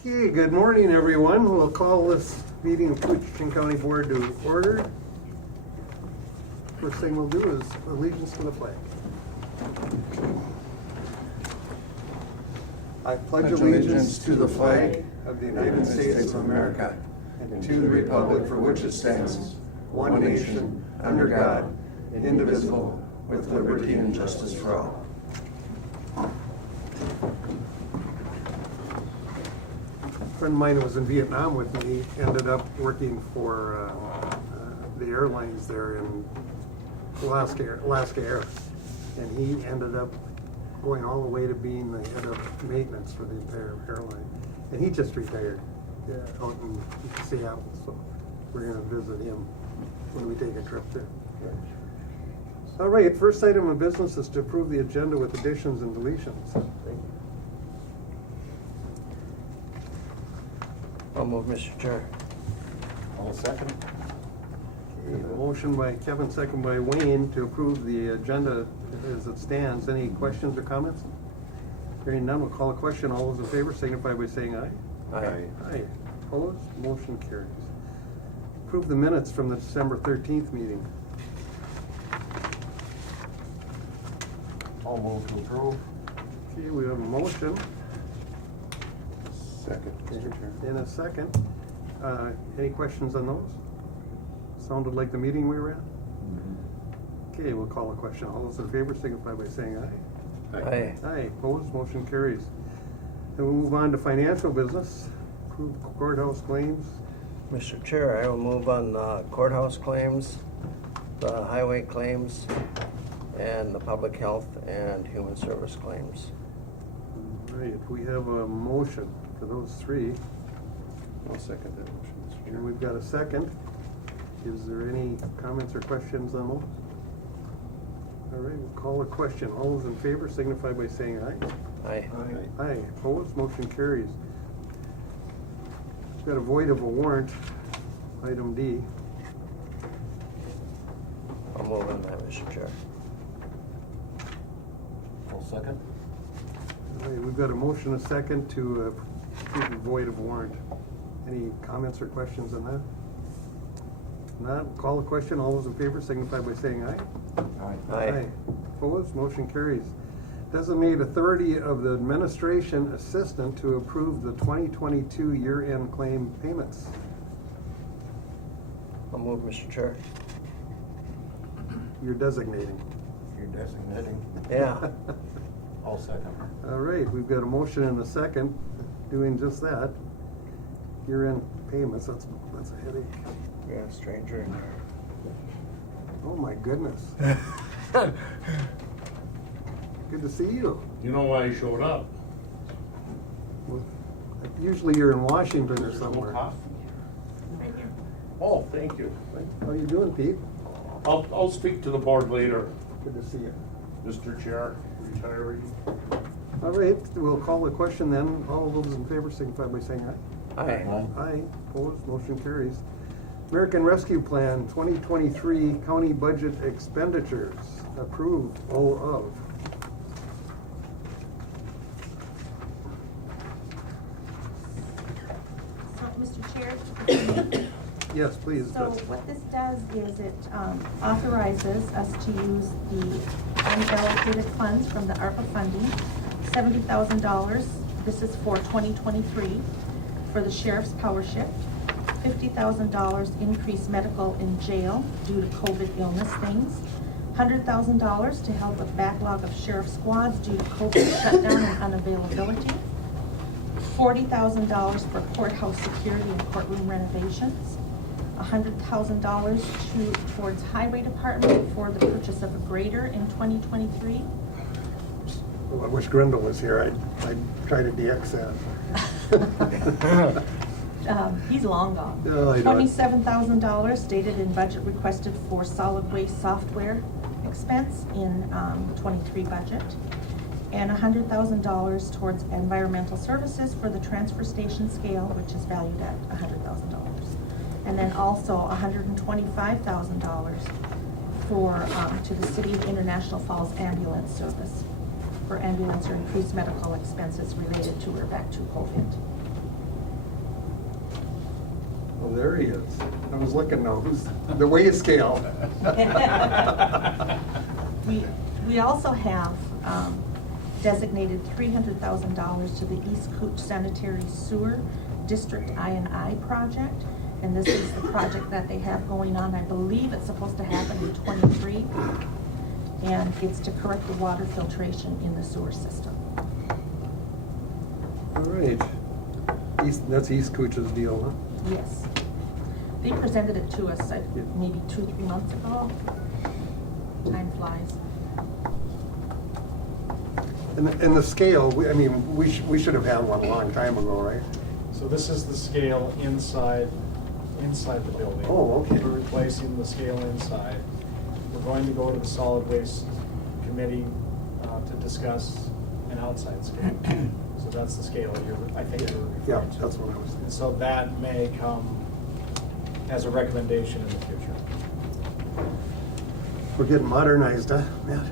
Okay, good morning, everyone. We'll call this meeting of Koochiching County Board to order. First thing we'll do is allegiance to the flag. I pledge allegiance to the flag of the United States of America and to the republic for which it stands, one nation, under God, indivisible, with liberty and justice for all. A friend of mine who was in Vietnam with me ended up working for the airlines there in Alaska Air, and he ended up going all the way to being the head of maintenance for the entire airline, and he just retired out in Seattle, so we're going to visit him when we take a trip there. All right, first item of business is to approve the agenda with additions and deletions. I'll move, Mr. Chair. I'll second. Okay, a motion by Kevin, second by Wayne to approve the agenda as it stands. Any questions or comments? Hearing none, we'll call a question. All those in favor signify by saying aye. Aye. Aye. Opposed? Motion carries. Approve the minutes from the December 13th meeting. I'll move to approve. Okay, we have a motion Second, Mr. Chair. and a second. Any questions on those? Sounded like the meeting we were at? Okay, we'll call a question. All those in favor signify by saying aye. Aye. Aye. Opposed? Motion carries. Then we'll move on to financial business. Approve courthouse claims. Mr. Chair, I will move on courthouse claims, the highway claims, and the public health and human service claims. All right, we have a motion for those three. I'll second that motion, Mr. Chair. And we've got a second. Is there any comments or questions on those? All right, we'll call a question. All those in favor signify by saying aye. Aye. Aye. Opposed? Motion carries. We've got a void of a warrant, item D. I'll move on that, Mr. Chair. I'll second. All right, we've got a motion, a second to approve the void of warrant. Any comments or questions on that? Not, we'll call a question. All those in favor signify by saying aye. Aye. Opposed? Motion carries. Designate authority of the administration assistant to approve the 2022 year-end claim payments. I'll move, Mr. Chair. You're designating. You're designating. Yeah. I'll second. All right, we've got a motion and a second doing just that. Year-end payments, that's a headache. Yeah, stranger in there. Oh my goodness. Good to see you. You know why I showed up? Well, usually you're in Washington or somewhere. Oh, thank you. How you doing, Pete? I'll speak to the board later, Good to see you. Mr. Chair, retiree. All right, we'll call the question then. All those in favor signify by saying aye. Aye. Aye. Opposed? Motion carries. American Rescue Plan 2023 County Budget Expenditures. Approved all of. So, Mr. Chair, Yes, please. so what this does is it authorizes us to use the unallocated funds from the ARPA funding, $70,000. This is for 2023 for the sheriff's power shift. $50,000 increased medical in jail due to COVID illness things. $100,000 to help with backlog of sheriff squads due to COVID shutdown and unavailability. $40,000 for courthouse security and courtroom renovations. $100,000 towards highway department for the purchase of a grader in 2023. I wish Grendel was here. I'd try to DX that. He's long gone. Oh, I know it. $27,000 stated in budget requested for solid waste software expense in the 23 budget. And $100,000 towards environmental services for the transfer station scale, which is valued at $100,000. And then also $125,000 for to the City of International Falls Ambulance Service for ambulance or increased medical expenses related to or back to COVID. Oh, there he is. I was looking now, who's, the weigh scale. We also have designated $300,000 to the East Cooch Sanitary Sewer District I&I project. And this is the project that they have going on. I believe it's supposed to happen in '23. And it's to correct the water filtration in the sewer system. All right. That's East Cooch's deal, huh? Yes. They presented it to us maybe 2-3 months ago. Time flies. And the scale, I mean, we should have had one a long time ago, right? So this is the scale inside the building. Oh, okay. We're replacing the scale inside. We're going to go to the solid waste committee to discuss an outside scale. So that's the scale that I think you're Yeah, referring to. that's what I was And thinking. so that may come as a recommendation in the future. We're getting modernized, huh? Matt?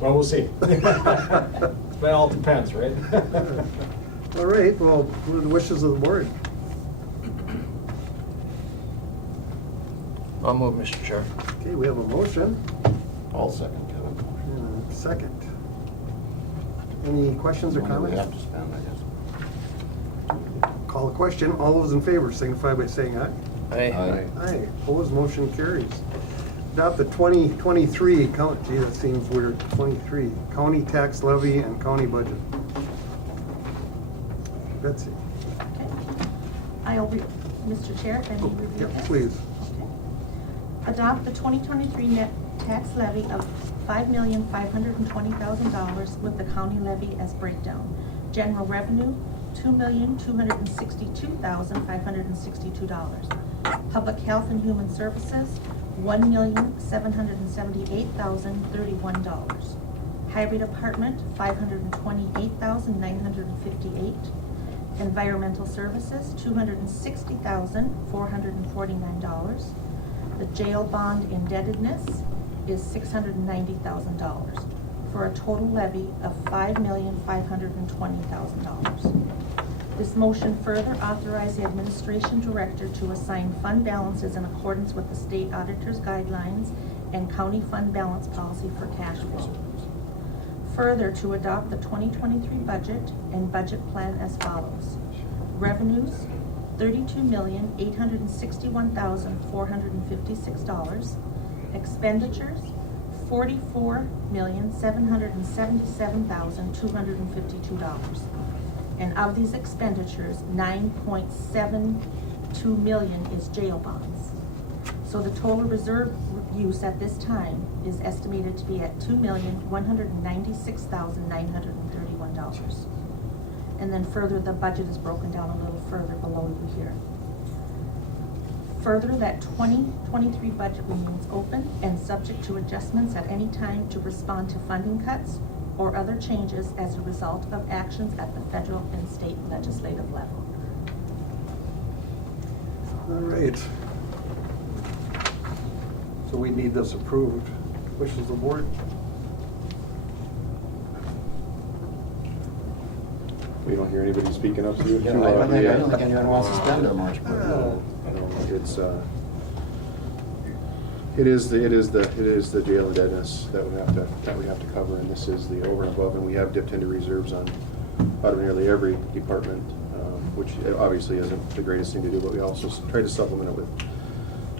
Well, we'll see. It all depends, right? All right, well, what are the wishes of the board? I'll move, Mr. Chair. Okay, we have a motion I'll second, Kevin. and a second. Any questions or Money we comments? have to spend, I guess. Call the question. All those in favor signify by saying aye. Aye. Aye. Opposed, motion carries. Adopt the 2023, gee, that seems weird, 23, county tax levy and county budget. Betsy? Okay. I'll read, Mr. Chair, if I may review Yep, this. please. Okay. Adopt the 2023 net tax levy of $5,520,000 with the county levy as breakdown. General revenue, $2,262,562. Public health and human services, $1,778,031. Highway department, $528,958. Environmental services, $260,449. The jail bond indebtedness is $690,000, for a total levy of $5,520,000. This motion further authorized the administration director to assign fund balances in accordance with the state auditor's guidelines and county fund balance policy for cash flow. Further, to adopt the 2023 budget and budget plan as follows. Revenues, $32,861,456. Expenditures, $44,777,252. And of these expenditures, $9.72 million is jail bonds. So the total reserve use at this time is estimated to be at $2,196,931. And then further, the budget is broken down a little further below you here. Further, that 2023 budget remains open and subject to adjustments at any time to respond to funding cuts or other changes as a result of actions at the federal and state legislative level. All right. So we need this approved. Wishes of the board? We don't hear anybody speaking up to you. I don't think anyone wants to spend that much, but. No, it's, it is the jail indebtedness that we have to cover, and this is the over and above, and we have dipped into reserves on out of nearly every department, which obviously isn't the greatest thing to do, but we also try to supplement it with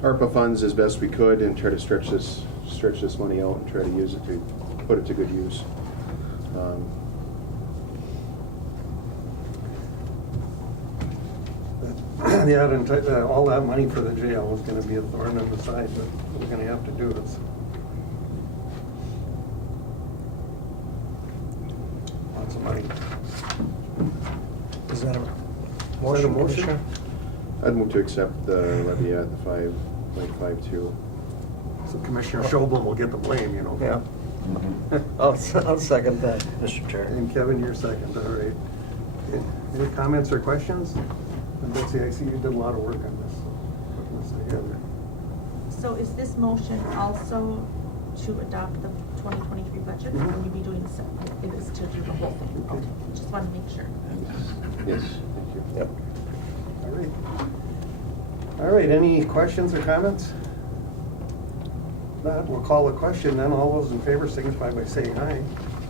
ARPA funds as best we could and try to stretch this money out and try to use it to put it to good use. Yeah, and all that money for the jail is gonna be a thorn in the side, but we're gonna have to do it. Lots of money. Is that a Is that a motion, motion? Commissioner? I'd move to accept the levy at the 5.52. So Commissioner Schobel will get the blame, you know. Yeah. I'll second that, Mr. Chair. And Kevin, you're second, all right. Any comments or questions? And Betsy, I see you did a lot of work on this, putting this together. So is this motion also to adopt the 2023 budget, or will you be doing this, it is to do the whole thing? Okay, just want to make sure. Yes, thank you. Yep. All right. All right, any questions or comments? Not, we'll call the question then. All those in favor signify by saying aye.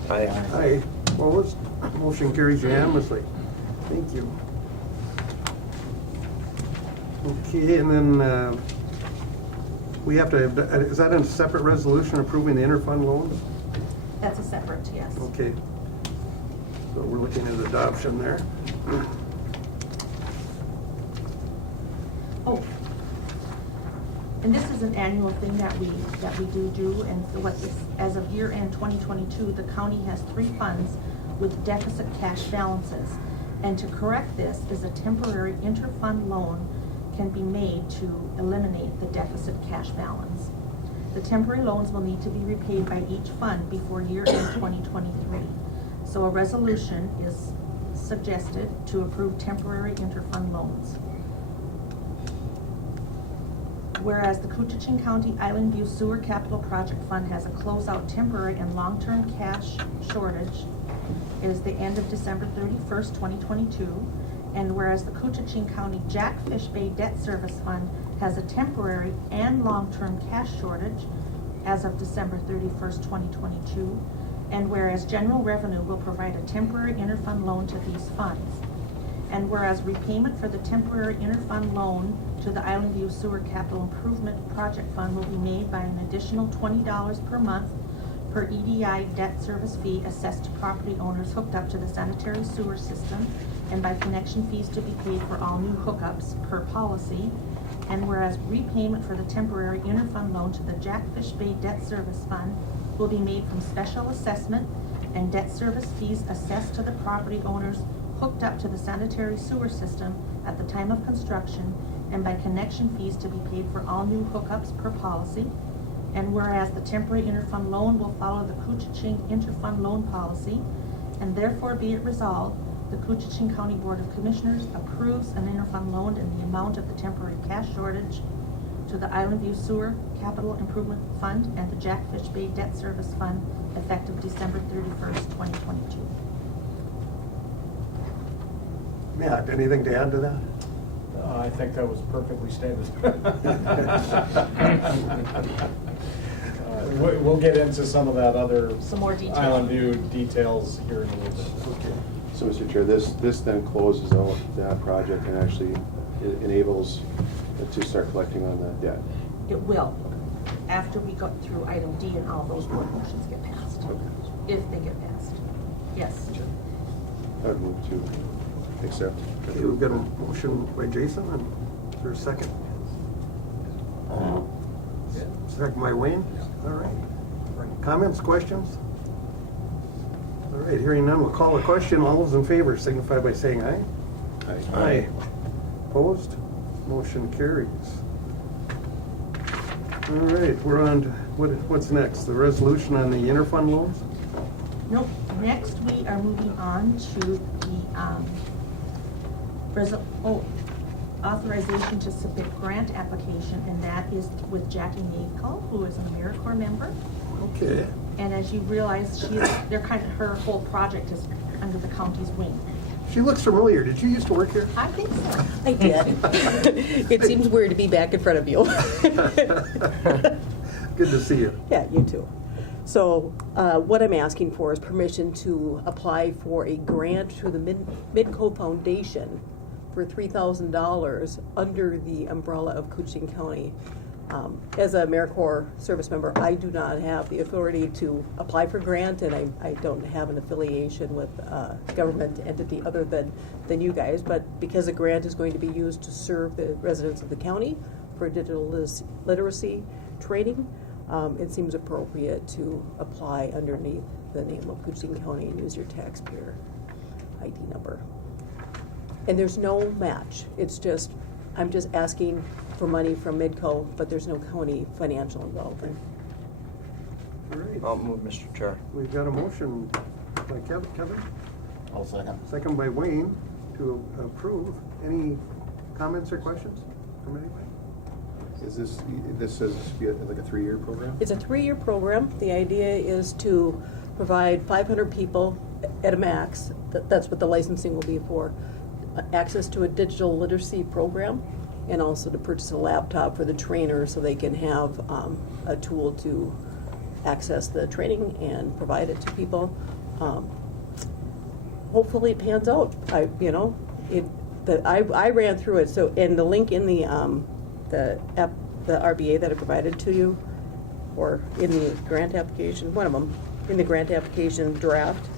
Aye. Aye. Opposed? Motion carries unanimously. Thank you. Okay, and then we have to, is that a separate resolution approving the interfund loans? That's a separate, yes. Okay. So we're looking at adoption there. Oh, and this is an annual thing that we do, and so what this, as of year end 2022, the county has 3 funds with deficit cash balances. And to correct this is a temporary interfund loan can be made to eliminate the deficit cash balance. The temporary loans will need to be repaid by each fund before year end 2023. So a resolution is suggested to approve temporary interfund loans. Whereas the Koochiching County Island View Sewer Capital Project Fund has a closeout temporary and long-term cash shortage. It is the end of December 31st, 2022. And whereas the Koochiching County Jackfish Bay Debt Service Fund has a temporary and long-term cash shortage as of December 31st, 2022. And whereas general revenue will provide a temporary interfund loan to these funds. And whereas repayment for the temporary interfund loan to the Island View Sewer Capital Improvement Project Fund will be made by an additional $20 per month per EDI debt service fee assessed to property owners hooked up to the sanitary sewer system, and by connection fees to be paid for all new hookups per policy. And whereas repayment for the temporary interfund loan to the Jackfish Bay Debt Service Fund will be made from special assessment and debt service fees assessed to the property owners hooked up to the sanitary sewer system at the time of construction, and by connection fees to be paid for all new hookups per policy. And whereas the temporary interfund loan will follow the Koochiching interfund loan policy, and therefore be it resolved, the Koochiching County Board of Commissioners approves an interfund loan in the amount of the temporary cash shortage to the Island View Sewer Capital Improvement Fund and the Jackfish Bay Debt Service Fund effective December 31st, 2022. Matt, anything to add to that? I think that was perfectly stated. We'll get into some of that other Some more detail. Island View details here in a little bit. Okay. So, Mr. Chair, this then closes out that project and actually enables it to start collecting on the debt. It will, after we go through item D and all those board motions get passed, if they get passed. Yes. I would move to accept. Okay, we've got a motion by Jason, and is there a second? Second by Wayne? All right. Comments, questions? All right, hearing none, we'll call the question. All those in favor signify by saying aye. Aye. Opposed? Motion carries. All right, we're on to, what's next? The resolution on the interfund loans? Nope, next we are moving on to the, authorization to submit grant application, and that is with Jackie Nadekal, who is an AmeriCorps member. Okay. And as you realize, her whole project is under the county's wing. She looks familiar. Did you used to work here? I think so. I did. It seems weird to be back in front of you. Good to see you. Yeah, you too. So what I'm asking for is permission to apply for a grant to the Midco Foundation for $3,000 under the umbrella of Koochiching County. As a AmeriCorps service member, I do not have the authority to apply for grant, and I don't have an affiliation with a government entity other than you guys. But because a grant is going to be used to serve the residents of the county for digital literacy training, it seems appropriate to apply underneath the name of Koochiching County and use your taxpayer ID number. And there's no match. It's just, I'm just asking for money from Midco, but there's no county financial involvement. All right. I'll move, Mr. Chair. We've got a motion by Kevin, I'll second. second by Wayne to approve. Any comments or questions from anybody? Is this says this be like a 3-year program? It's a 3-year program. The idea is to provide 500 people at a max, that's what the licensing will be for, access to a digital literacy program and also to purchase a laptop for the trainer so they can have a tool to access the training and provide it to people. Hopefully it pans out. I ran through it, so, and the link in the RBA that I provided to you, or in the grant application, one of them, in the grant application draft,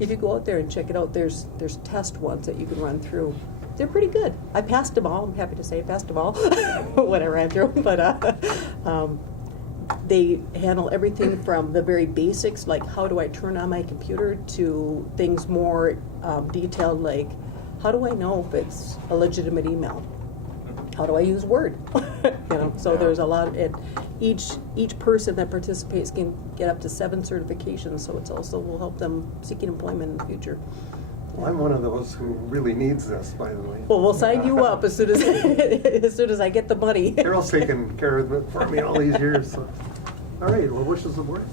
if you go out there and check it out, there's test ones that you can run through. They're pretty good. I passed them all. I'm happy to say I passed them all when I ran through them, but they handle everything from the very basics, like how do I turn on my computer, to things more detailed, like how do I know if it's a legitimate email? How do I use Word? So there's a lot. Each person that participates can get up to 7 certifications, so it's also will help them seeking employment in the future. Well, I'm one of those who really needs this, by the way. Well, we'll sign you up as soon as I get the money. Carol's taken care of it for me all these years. So. All right, well, wishes of the board?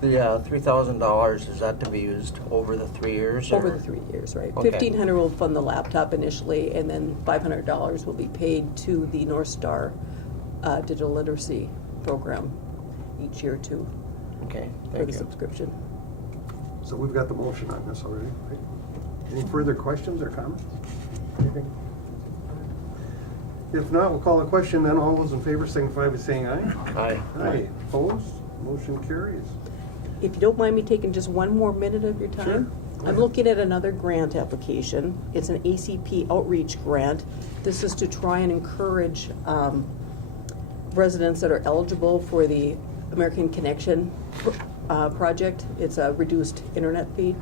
The $3,000, is that to be used over the 3 years? Over or- the 3 years, right? Okay. $1,500 will fund the laptop initially, and then $500 will be paid to the North Star digital literacy program each year too, Okay, for thank the you. subscription. So we've got the motion on this already, right? Any further questions or comments? Anything? If not, we'll call a question, then all those in favor signify by saying aye. Aye. Aye. Opposed? Motion carries. If you don't mind me taking just one more minute of your time? Sure. Go I'm ahead. looking at another grant application. It's an ACP outreach grant. This is to try and encourage residents that are eligible for the American Connection project. It's a reduced internet fee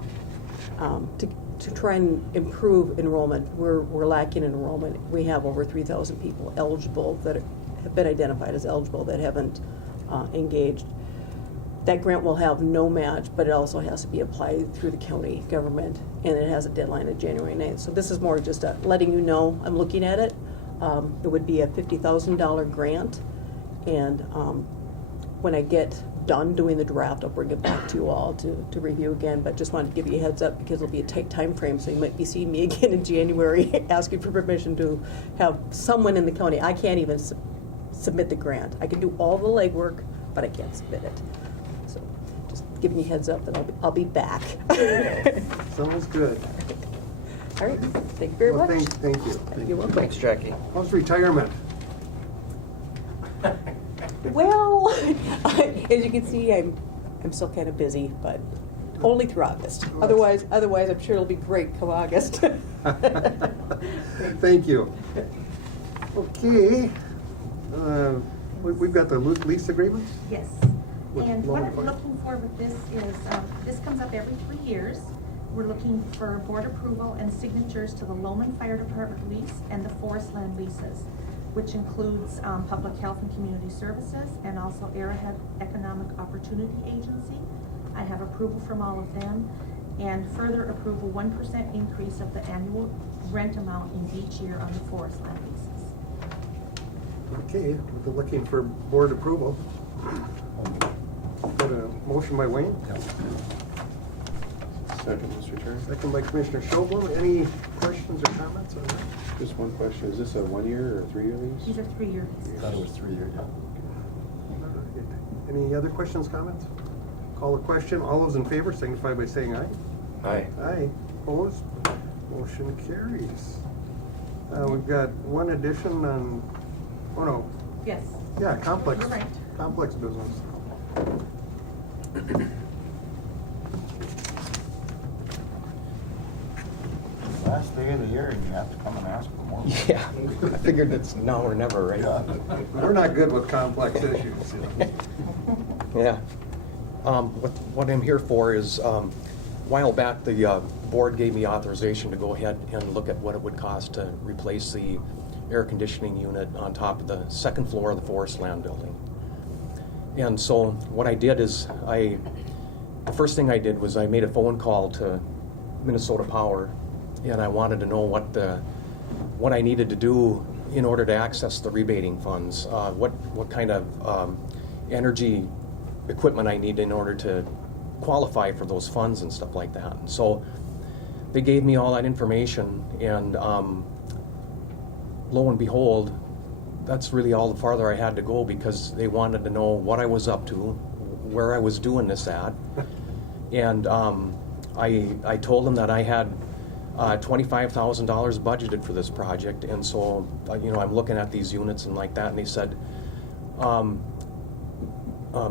to try and improve enrollment. We're lacking in enrollment. We have over 3,000 people eligible that have been identified as eligible that haven't engaged. That grant will have no match, but it also has to be applied through the county government, and it has a deadline of January 9th. So this is more just letting you know I'm looking at it. It would be a $50,000 grant, and when I get done doing the draft, I'll bring it back to you all to review again, but just wanted to give you a heads up because it'll be a tight time frame, so you might be seeing me again in January asking for permission to have someone in the county. I can't even submit the grant. I can do all the legwork, but I can't submit it. So just giving you a heads up that I'll be back. Sounds good. All right, thank you very Well, much. thank you. Thank You're you. welcome. Thanks, Jackie. How's retirement? Well, as you can see, I'm still kind of busy, but only through August. Otherwise, I'm sure it'll be great come August. Thank you. Okay. We've got the lease agreements? Yes. With And what Lone I'm Fire? looking for with this is, this comes up every 3 years. We're looking for board approval and signatures to the Lowman Fire Department lease and the Forest Land leases, which includes Public Health and Community Services and also Arrowhead Economic Opportunity Agency. I have approval from all of them, and further approval 1% increase of the annual rent amount in each year on the Forest Land leases. Okay, we're looking for board approval. Got a motion by Wayne, Second, Mr. Chair. second by Commissioner Schobel. Any questions or comments on that? Just one question, is this a 1 year or a 3 year lease? These are 3-year I leases. thought it was 3 years, yeah. Any other questions, comments? Call the question. All those in favor signify by saying aye. Aye. Aye. Opposed? Motion carries. We've got one addition on, oh no, Yes. yeah, complex. You're right. Complex business. Last day of the year, and you have to come and ask for more. Yeah, I figured it's now or never, right? Yeah. We're not good with complex issues. Yeah. What I'm here for is, a while back, the board gave me authorization to go ahead and look at what it would cost to replace the air conditioning unit on top of the second floor of the Forest Land building. And so what I did is, the first thing I did was I made a phone call to Minnesota Power, and I wanted to know what I needed to do in order to access the rebating funds, what kind of energy equipment I need in order to qualify for those funds and stuff like that. And so they gave me all that information, and lo and behold, that's really all the farther I had to go because they wanted to know what I was up to, where I was doing this at. And I told them that I had $25,000 budgeted for this project, and so I'm looking at these units and like that, and they said,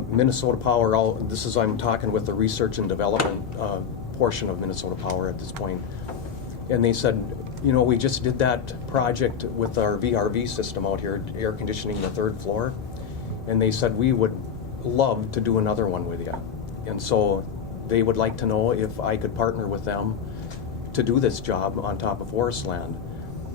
Minnesota Power, I'm talking with the research and development portion of Minnesota Power at this point, and they said, we just did that project with our VRV system out here, air conditioning the 3rd floor, and they said we would love to do another one with you, and so they would like to know if I could partner with them to do this job on top of forest land.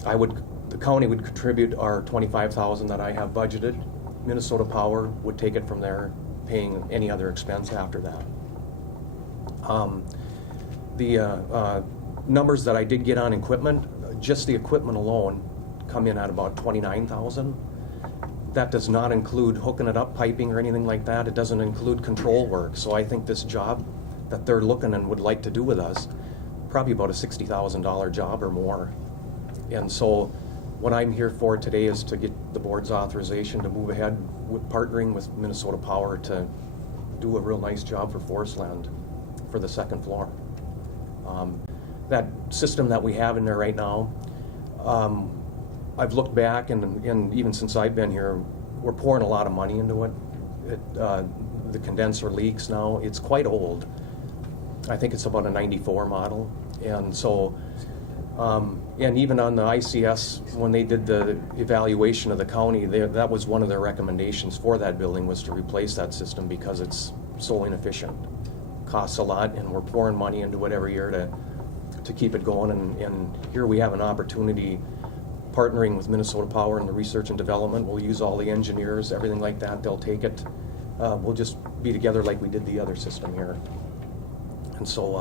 The county would contribute our $25,000 that I have budgeted. Minnesota Power would take it from there, paying any other expense after that. The numbers that I did get on equipment, just the equipment alone, come in at about $29,000. That does not include hooking it up, piping, or anything like that. It doesn't include control work. So I think this job that they're looking and would like to do with us, probably about a $60,000 job or more. And so what I'm here for today is to get the board's authorization to move ahead with partnering with Minnesota Power to do a real nice job for forest land for the 2nd floor. That system that we have in there right now, I've looked back and even since I've been here, we're pouring a lot of money into it. The condenser leaks now. It's quite old. I think it's about a 94 model. And so, and even on the ICS, when they did the evaluation of the county, that was one of their recommendations for that building, was to replace that system because it's so inefficient. Costs a lot, and we're pouring money into it every year to keep it going. And here we have an opportunity, partnering with Minnesota Power and the research and development. We'll use all the engineers, everything like that. They'll take it. We'll just be together like we did the other system here. And so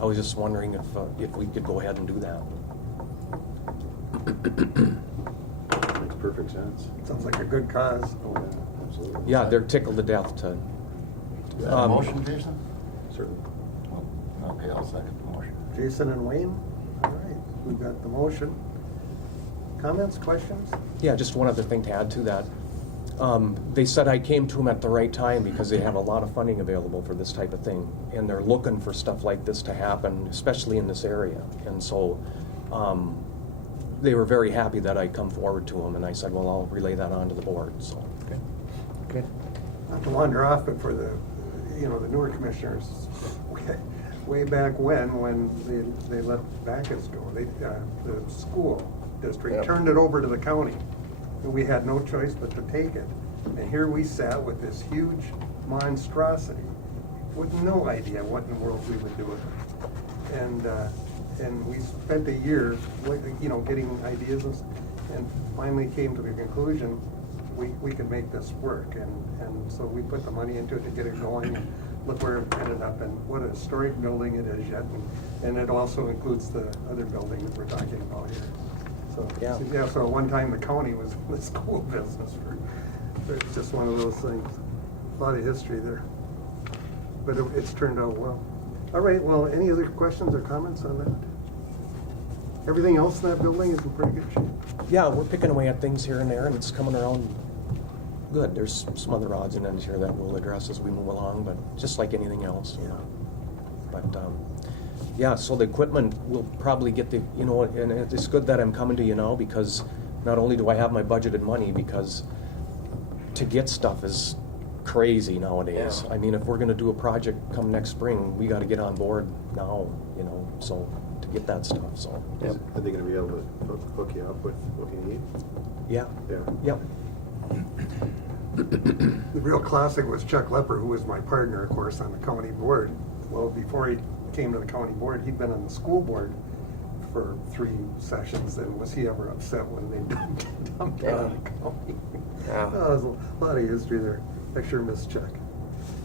I was just wondering if we could go ahead and do that. Makes perfect sense. Sounds like a good cause. Oh, yeah, absolutely. Yeah, they're tickled to death to. Is that a motion, Jason? Certainly. Okay, I'll second the motion. Jason and Wayne? All right, we've got the motion. Comments, questions? Yeah, just one other thing to add to that. They said I came to them at the right time because they have a lot of funding available for this type of thing, and they're looking for stuff like this to happen, especially in this area. And so they were very happy that I come forward to them, and I said, well, I'll relay that on to the board. So. Good. Not to wander off, but for the newer commissioners, way back when they let Bacchus go, the school district turned it over to the county. And we had no choice but to take it. And here we sat with this huge monstrosity with no idea what in the world we would do with it. And we spent a year, getting ideas and finally came to the conclusion we could make this work. And so we put the money into it to get it going. And look where it ended up, and what a historic building it is yet. And it also includes the other building that we're talking about here. So at one time the county was in the school business. It's just one of those things. A lot of history there. But it's turned out well. All right, well, any other questions or comments on that? Everything else in that building is in pretty good shape. Yeah, we're picking away at things here and there, and it's coming around good. There's some other odds and ends here that we'll address as we move along, but just like anything else, But yeah, so the equipment will probably get and it's good that I'm coming to you now, because not only do I have my budgeted money, because to get stuff is crazy nowadays. Yeah. I mean, if we're gonna do a project come next spring, we gotta get on board now, so to get that stuff, so. Are they gonna be able to hook you up with what you need? Yeah. Yeah. Yep. The real classic was Chuck Lepper, who was my partner, of course, on the county board. Well, before he came to the county board, he'd been on the school board for 3 sessions, and was he ever upset when they dumped it on the county? Yeah. Oh, there's a lot of history there. I sure miss Chuck.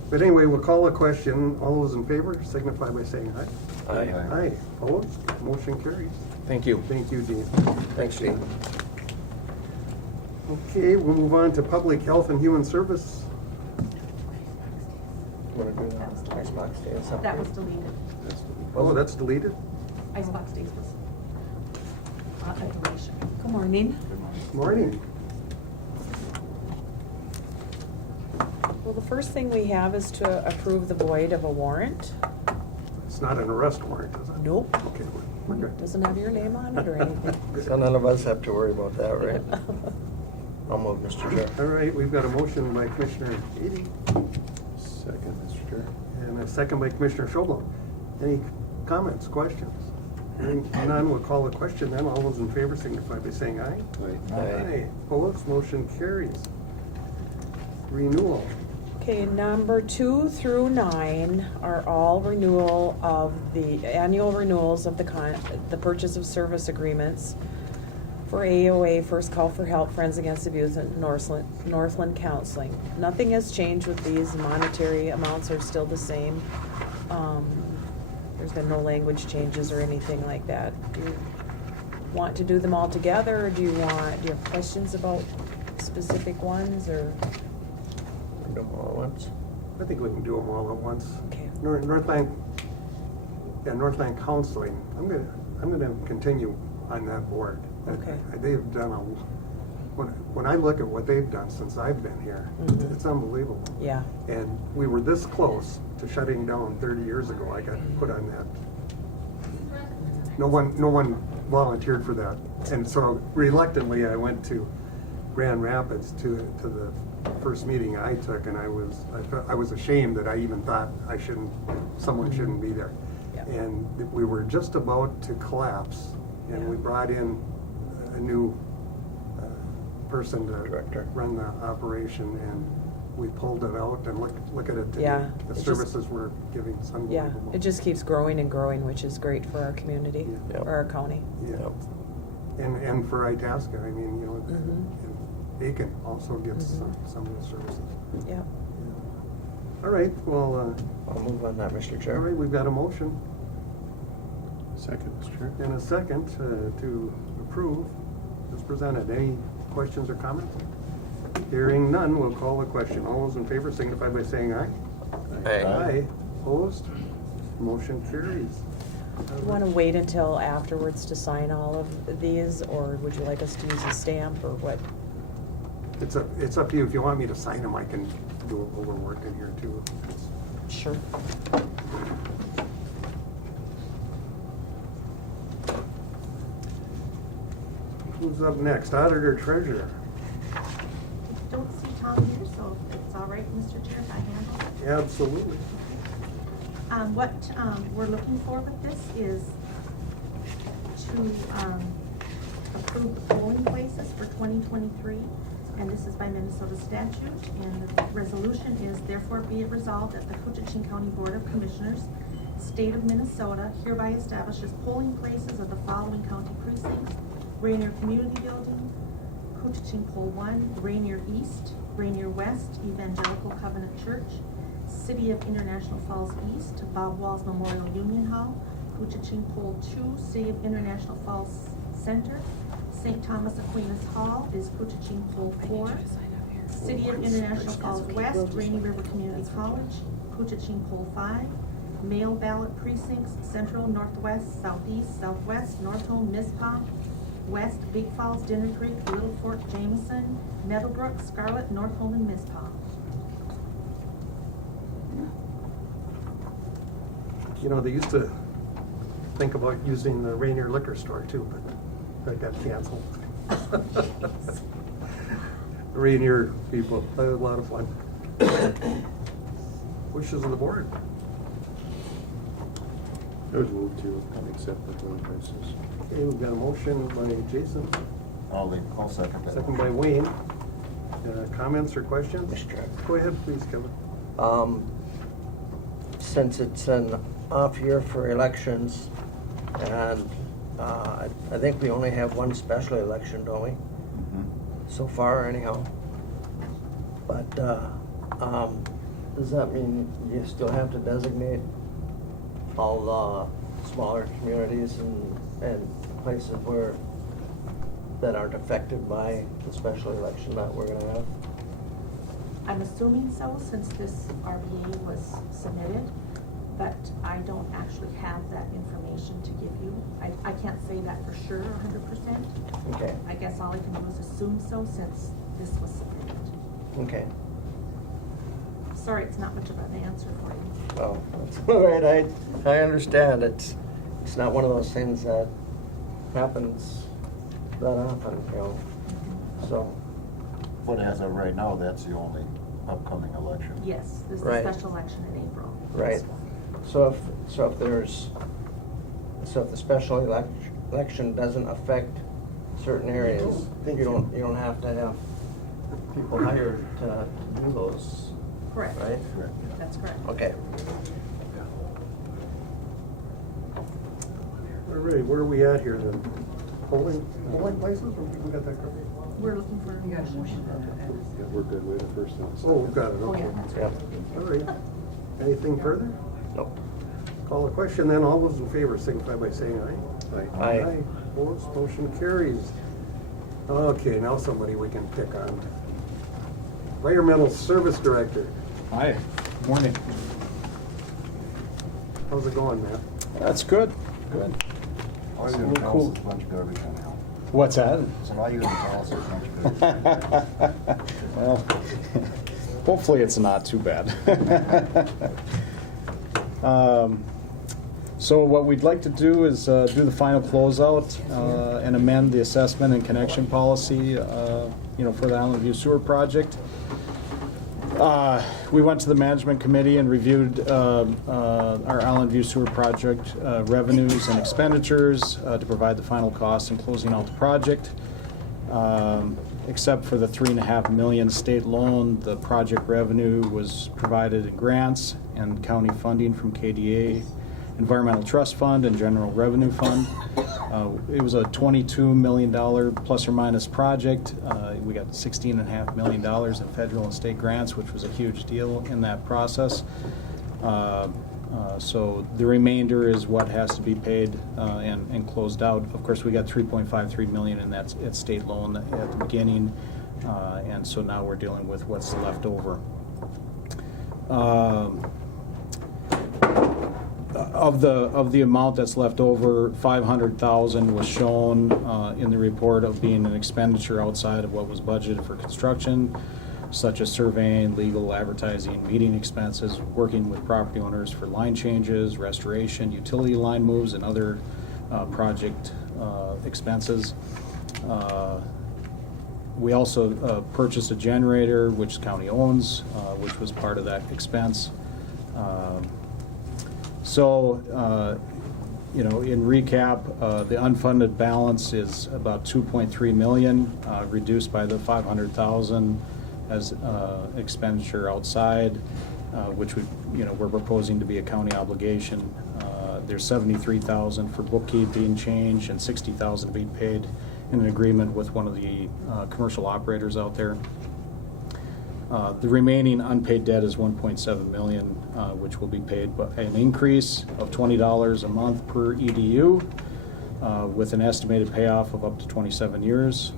But anyway, we'll call a question. All those in favor signify by saying aye. Aye. Aye. Opposed? Motion carries. Thank you. Thank you, Dean. Thanks, Gene. Okay, we'll move on to Public Health and Human Service. You want to do that? Icebox day or something? That was deleted. Oh, that's deleted? Icebox days was a deletion. Come morning. Morning. Well, the first thing we have is to approve the void of a warrant. It's not an arrest warrant, is it? Nope. Okay, we're good. Doesn't have your name on it or anything. So none of us have to worry about that, right? I'll move, Mr. Chair. All right, we've got a motion by Commissioner Edy Second, Mr. Chair. and a second by Commissioner Schobel. Any comments, questions? Hearing none, we'll call the question then. All those in favor signify by saying aye. Aye. Opposed, motion carries. Renewal. Okay, number 2 through 9 are all renewal of the annual renewals of the purchase of service agreements for AOA, First Call for Help, Friends Against Abuse, and Northland Counseling. Nothing has changed with these. Monetary amounts are still the same. There's been no language changes or anything like that. Do you want to do them all together, or do you have questions about specific ones, or? Do them all at once. I think we can do them all at once. Okay. Northland Counseling, I'm gonna continue on that board. Okay. They've done when I look at what they've done since I've been here, Mhm. it's unbelievable. Yeah. And we were this close to shutting down 30 years ago. I got put on that. No one volunteered for that. And so reluctantly, I went to Grand Rapids to the first meeting I took, and I was ashamed that I even thought someone shouldn't be there. Yep. And we were just about to collapse, and Yeah. we brought in a new person to Director. run the operation, and we pulled it out, and look at it today. Yeah, The it just- services we're giving is Yeah, unbelievable. it just keeps growing and growing, which is great for our community, Yeah. or our county. Yeah. Yep. And for Itasca, I mean, Mhm. and Aiken also gets Mhm. some of the services. Yeah. All right, well, I'll move on that, Mr. all Chair. right, we've got a motion Second, Mr. Chair. and a second to approve as presented. Any questions or comments? Hearing none, we'll call the question. All those in favor signify by saying aye. Aye. Aye. Opposed? Motion carries. Do you want to wait until afterwards to sign all of these, or would you like us to use a stamp, or what? It's up to you. If you want me to sign them, I can do a little work in here too. Sure. Who's up next? Auditor Treasurer. Don't see Tom here, so it's all right, Mr. Chair, if I handle it. Absolutely. What we're looking for with this is to approve the polling places for 2023, and this is by Minnesota statute, and the resolution is therefore be it resolved that the Koochiching County Board of Commissioners, State of Minnesota hereby establishes polling places of the following county precincts: Rainier Community Building, Koochiching Pole 1, Rainier East, Rainier West, Evangelical Covenant Church, City of International Falls East, Bob Walls Memorial Union Hall, Koochiching Pole 2, City of International Falls Center, St. Thomas Aquinas Hall is Koochiching Pole 4, City of International Falls West, Rainy River Community College, Koochiching Pole 5, mail ballot precincts, Central, Northwest, Southeast, Southwest, North Home, Mizpah, West, Big Falls, Dinner Creek, Little Fork, Jameson, Meadowbrook, Scarlet, North Home, and Mizpah. You know, they used to think about using the Rainier Liquor Store too, but that got canceled. Rainier people, a lot of fun. Wishes of the board. I would move to accept the polling places. Okay, we've got a motion by Jason, I'll second that. second by Wayne. Comments or questions? Mr. Chair. Go ahead, please, Kevin. Since it's an off year for elections, and I think we only have one special election, don't we? Mhm. So far, anyhow. But does that mean you still have to designate all the smaller communities and places that aren't affected by the special election that we're gonna have? I'm assuming so, since this RBA was submitted, but I don't actually have that information to give you. I can't say that for sure, 100%. Okay. I guess all I can do is assume so since this was submitted. Okay. Sorry, it's not much of an answer for you. Well, that's all right. I understand. It's not one of those things that happens that often, you know. So, But as of right now, that's the only upcoming election. Yes, this is Right. a special election in April. right. So if the special election doesn't affect certain areas, you don't have to have people hired to do those, Correct. right? That's correct. Okay. All right, where are we at here then? Polling places, we got that covered? We're looking for a motion. Yeah, we're good with the first one. Oh, we've got it, Oh, okay. yeah, that's Yep. right. All right. Anything further? Nope. Call the question then. All those in favor signify by saying aye. Aye. Opposed, motion carries. Okay, now somebody we can pick on. Environmental Service Director. Hi, morning. How's it going, Matt? That's good. Good. All you're gonna tell us is a bunch of garbage anyhow. What's that? So all you're gonna tell us is a bunch of garbage. Well, hopefully it's not too bad. So what we'd like to do is do the final closeout and amend the assessment and connection policy, for the Island View Sewer Project. We went to the management committee and reviewed our Island View Sewer Project revenues and expenditures to provide the final cost in closing out the project. Except for the $3.5 million state loan, the project revenue was provided in grants and county funding from KDA, Environmental Trust Fund, and General Revenue Fund. It was a $22 million plus or minus project. We got $16.5 million in federal and state grants, which was a huge deal in that process. So the remainder is what has to be paid and closed out. Of course, we got $3.53 million in that state loan at the beginning, and so now we're dealing with what's left over. Of the amount that's left over, $500,000 was shown in the report of being an expenditure outside of what was budgeted for construction, such as surveying, legal, advertising, meeting expenses, working with property owners for line changes, restoration, utility line moves, and other project expenses. We also purchased a generator, which the county owns, which was part of that expense. In recap, the unfunded balance is about $2.3 million, reduced by the $500,000 as expenditure outside, which we're proposing to be a county obligation. There's $73,000 for bookkeeping change and $60,000 to be paid in an agreement with one of the commercial operators out there. The remaining unpaid debt is $1.7 million, which will be paid by an increase of $20 a month per EDU, with an estimated payoff of up to 27 years.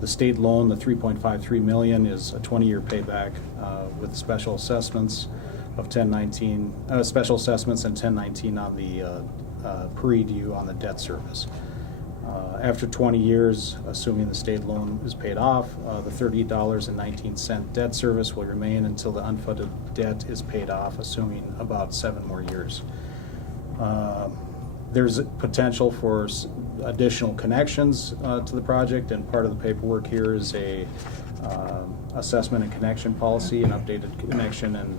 The state loan, the $3.53 million, is a 20-year payback with special assessments of special assessments and 1019 on the per EDU on the debt service. After 20 years, assuming the state loan is paid off, the $30.19 debt service will remain until the unfunded debt is paid off, assuming about 7 more years. There's potential for additional connections to the project, and part of the paperwork here is a assessment and connection policy, an updated connection and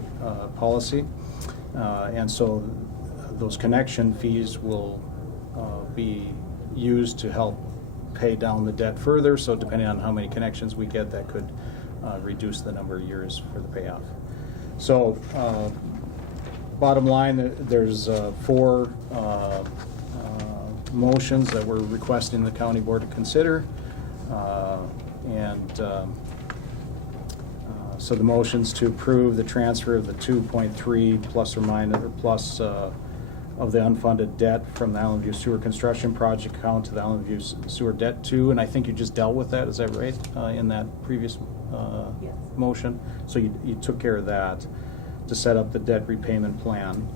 policy. And so those connection fees will be used to help pay down the debt further. So depending on how many connections we get, that could reduce the number of years for the payoff. So bottom line, there's 4 motions that we're requesting the county board to consider. So the motions to approve the transfer of the 2.3 plus or minus or plus of the unfunded debt from the Island View Sewer Construction Project account to the Island View Sewer Debt 2, and I think you just dealt with that, is that right, in that previous Yes. motion? So you took care of that to set up the debt repayment plan.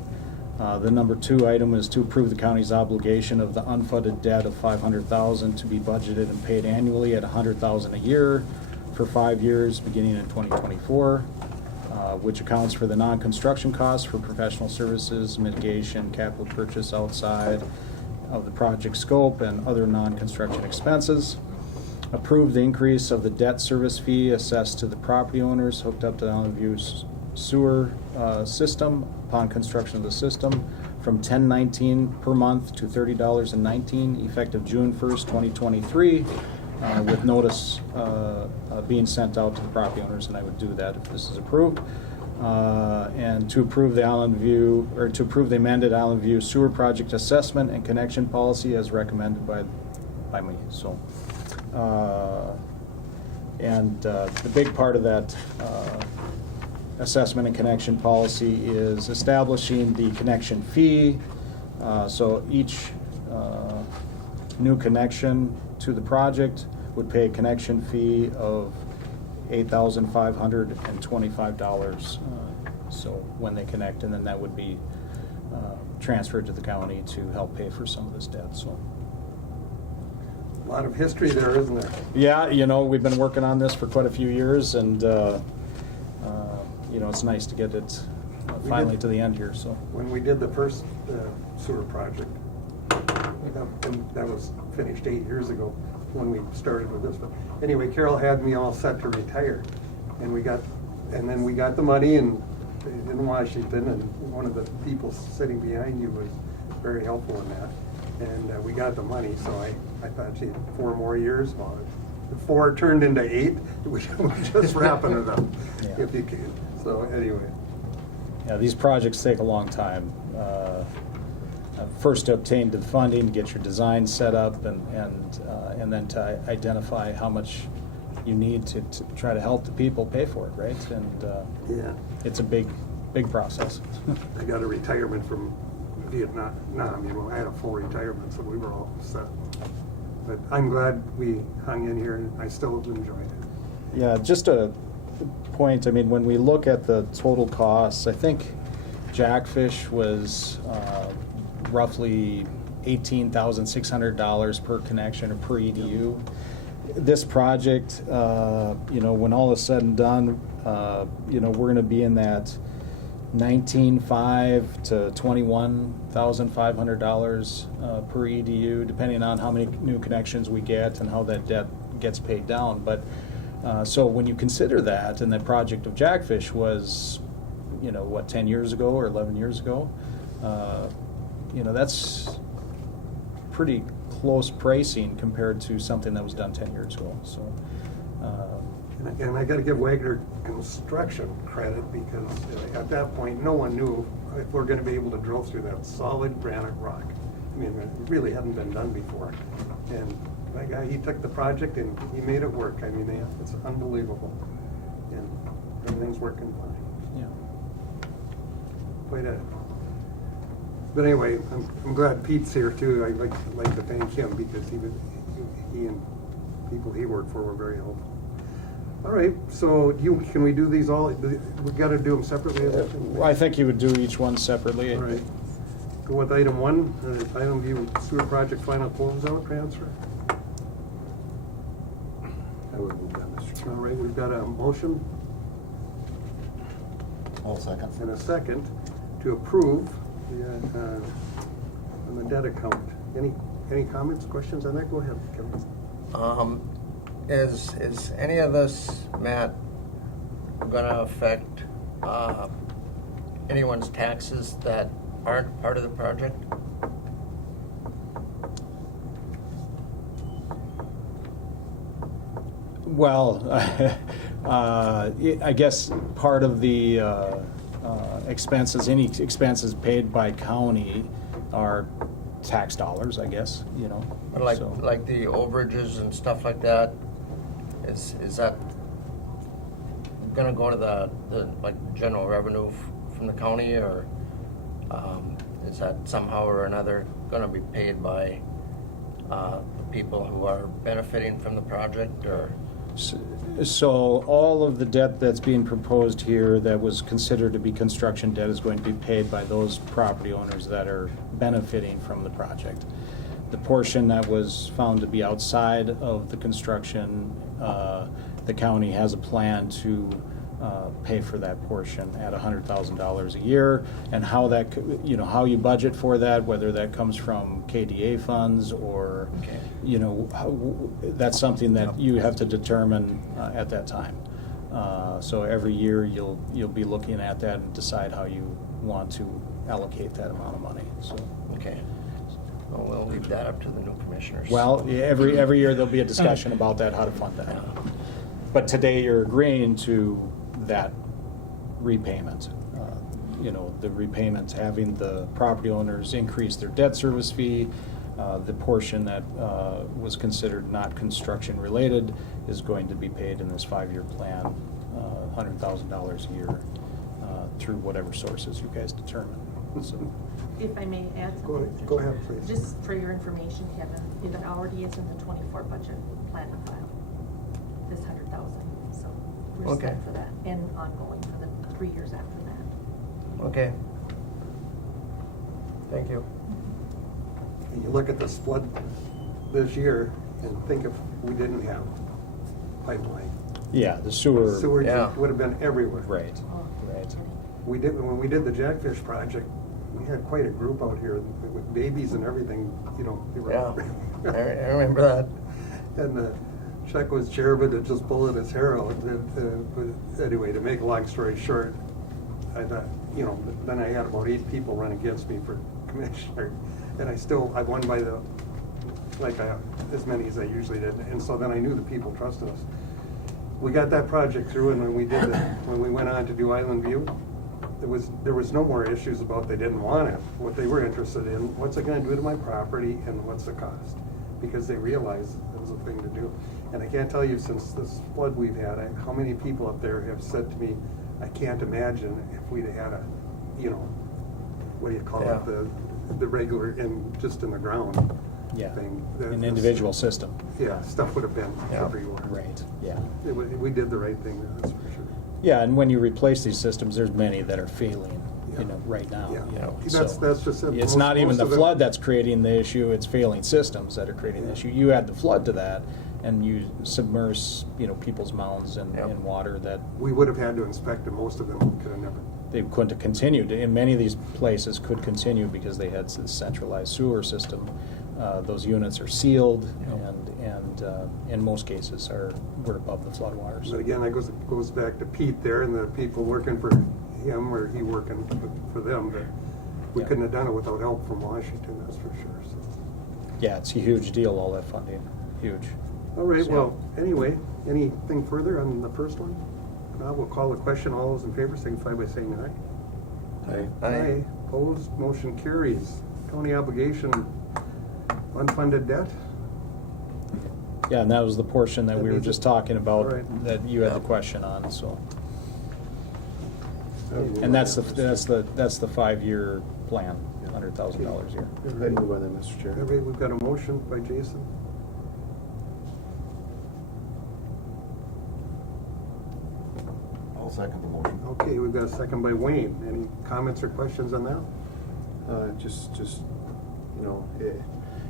The number 2 item is to approve the county's obligation of the unfunded debt of $500,000 to be budgeted and paid annually at $100,000 a year for 5 years, beginning in 2024, which accounts for the non-construction costs for professional services, mitigation, capital purchase outside of the project scope, and other non-construction expenses. Approve the increase of the debt service fee assessed to the property owners hooked up to the Island View sewer system upon construction of the system from $10.19 per month to $30.19 effective June 1st, 2023, with notice being sent out to the property owners, and I would do that if this is approved. And to approve the amended Island View sewer project assessment and connection policy as recommended by me. So, the big part of that assessment and connection policy is establishing the connection fee. So each new connection to the project would pay a connection fee of $8,525. So when they connect, and then that would be transferred to the county to help pay for some of this debt. So. A lot of history there, isn't there? Yeah, we've been working on this for quite a few years, and it's nice to get it finally to the end here. So When we did the first sewer project, that was finished 8 years ago when we started with this one. Anyway, Carol had me all set to retire, and then we got the money in Washington, and one of the people sitting behind you was very helpful in that. And we got the money, so I thought, gee, 4 more years. Well, the 4 turned into 8. We're just wrapping it up, Yeah. if you can. So anyway, yeah, these projects take a long time. First to obtain the funding, to get your design set up, and then to identify how much you need to try to help the people pay for it, right? And yeah, it's a big process. I got a retirement from Vietnam. I had a full retirement, so we were all set. But I'm glad we hung in here, and I still enjoyed it. Yeah, just a point. I mean, when we look at the total costs, I think Jackfish was roughly $18,600 per connection or per EDU. This project, when all is said and done, we're going to be in that $19,500 to $21,500 per EDU, depending on how many new connections we get and how that debt gets paid down. But so when you consider that, and the project of Jackfish was, 10 years ago or 11 years ago, that's pretty close pricing compared to something that was done 10 years ago. So. And I got to give Wagner Construction credit, because at that point, no one knew if we're going to be able to drill through that solid granite rock. I mean, it really hadn't been done before. And that guy, he took the project and he made it work. I mean, it's unbelievable. And everything's working fine. Yeah. But anyway, I'm glad Pete's here too. I'd like to thank him, because he and people he worked for were very helpful. All right, so can we do these all? We got to do them separately. I think you would do each one separately. All right. Go with item 1, Island View sewer project final closeout transfer. I would move that, Mr. All Chairman. right, we've got a motion I'll second. and a second to approve on the debt account. Any comments, questions on that? Go ahead, Kevin. Is any of this, Matt, gonna affect anyone's taxes that aren't part of the project? Well, I guess part of the expenses, any expenses paid by county are tax dollars, I guess, But like so. the overages and stuff like that, is that gonna go to the general revenue from the county, or is that somehow or another gonna be paid by the people who are benefiting from the project, or? So all of the debt that's being proposed here that was considered to be construction debt is going to be paid by those property owners that are benefiting from the project. The portion that was found to be outside of the construction, the county has a plan to pay for that portion at $100,000 a year. And how that, how you budget for that, whether that comes from KDA funds or, that's something that you have to determine at that time. So every year you'll be looking at that and decide how you want to allocate that amount of money. So. Okay. Well, we'll leave that up to the new commissioners. Well, yeah, every year there'll be a discussion about that, how to fund that. But today you're agreeing to that repayment. The repayment, having the property owners increase their debt service fee. The portion that was considered not construction related is going to be paid in this 5-year plan, $100,000 a year through whatever sources you guys determine. So. If I may add something. Go ahead, please. Just for your information, Kevin, it already is in the 24 budget planning file, this 100,000, so we're Okay. set for that, and ongoing for the 3 years after that. Okay. Thank you. And you look at this flood this year and think if we didn't have pipeline. Yeah, the sewer. Sewer Yeah. would have been everywhere. Right, right. When we did the Jackfish project, we had quite a group out here with babies and everything, they were. Yeah, I remember that. And Chuck was chair, but it just pulling his hair out. But anyway, to make a long story short, I thought, then I had about 8 people run against me for commissioner, and I won by as many as I usually did, and so then I knew the people trusted us. We got that project through, and when we went on to do Island View, there was no more issues about they didn't want it. What they were interested in, what's it gonna do to my property and what's the cost? Because they realized it was a thing to do. And I can't tell you, since this flood we've had, how many people up there have said to me, I can't imagine if we'd had a, what do you call Yeah. it, the regular, just in the ground Yeah, thing. an individual system. Yeah, stuff would have been Yeah. everywhere. Right, yeah. We did the right thing, that's for sure. Yeah, and when you replace these systems, there's many that are failing, Yeah. right now. Yeah. So That's just it. it's not even Most the of it- flood that's creating the issue, it's failing systems that are creating the issue. You add the flood to that, and you submerge, people's mounds in water that We would have had to inspect it, most of them could have never. they couldn't have continued. In many of these places could continue because they had this centralized sewer system. Those units are sealed, and in most cases were above the floodwaters. But again, that goes back to Pete there and the people working for him, or he working for them, that we Yeah. couldn't have done it without help from Washington, that's for sure, so. Yeah, it's a huge deal, all that funding, huge. All right, So- well, anyway, anything further on the first one? Now we'll call the question. All those in favor signify by saying aye. Aye. Opposed, motion carries. County obligation, unfunded debt? Yeah, and that was the portion that we were just talking about, Right. that you had the question on, so. And that's the 5-year plan, $100,000 a year. I'd move on that, Mr. Chair. Everybody, we've got a motion by Jason. I'll second the motion. Okay, we've got a second by Wayne. Any comments or questions on that?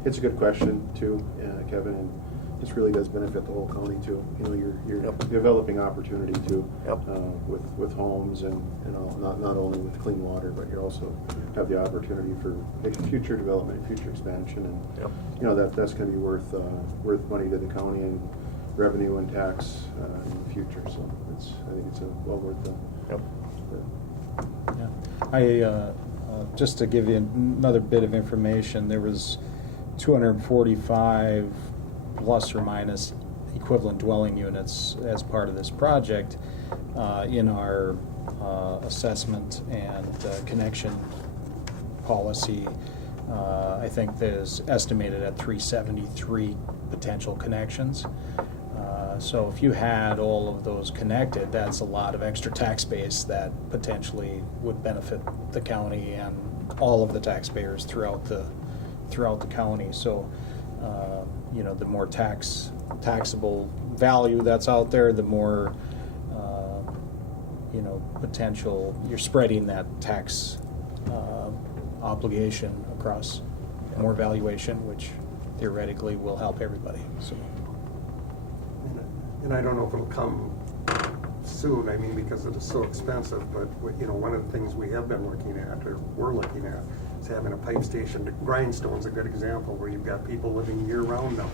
It's a good question too, Kevin, and this really does benefit the whole county too. You're Yep. developing opportunity too. Yep. With homes and, not only with clean water, but you also have the opportunity for future development, future expansion, Yep. and, that's gonna be worth money to the county and revenue and tax, in the future, so I think it's well worth the. Yep. Yeah. Just to give you another bit of information, there was 245 plus or minus equivalent dwelling units as part of this project in our assessment and connection policy. I think there's estimated at 373 potential connections. So if you had all of those connected, that's a lot of extra tax base that potentially would benefit the county and all of the taxpayers throughout the county. So, the more tax taxable value that's out there, the more, potential, you're spreading that tax obligation across more valuation, which theoretically will help everybody, so. And I don't know if it'll come soon, I mean, because it is so expensive, but, one of the things we have been looking at, or we're looking at, is having a pipe station. Grindstone's a good example, where you've got people living year-round now,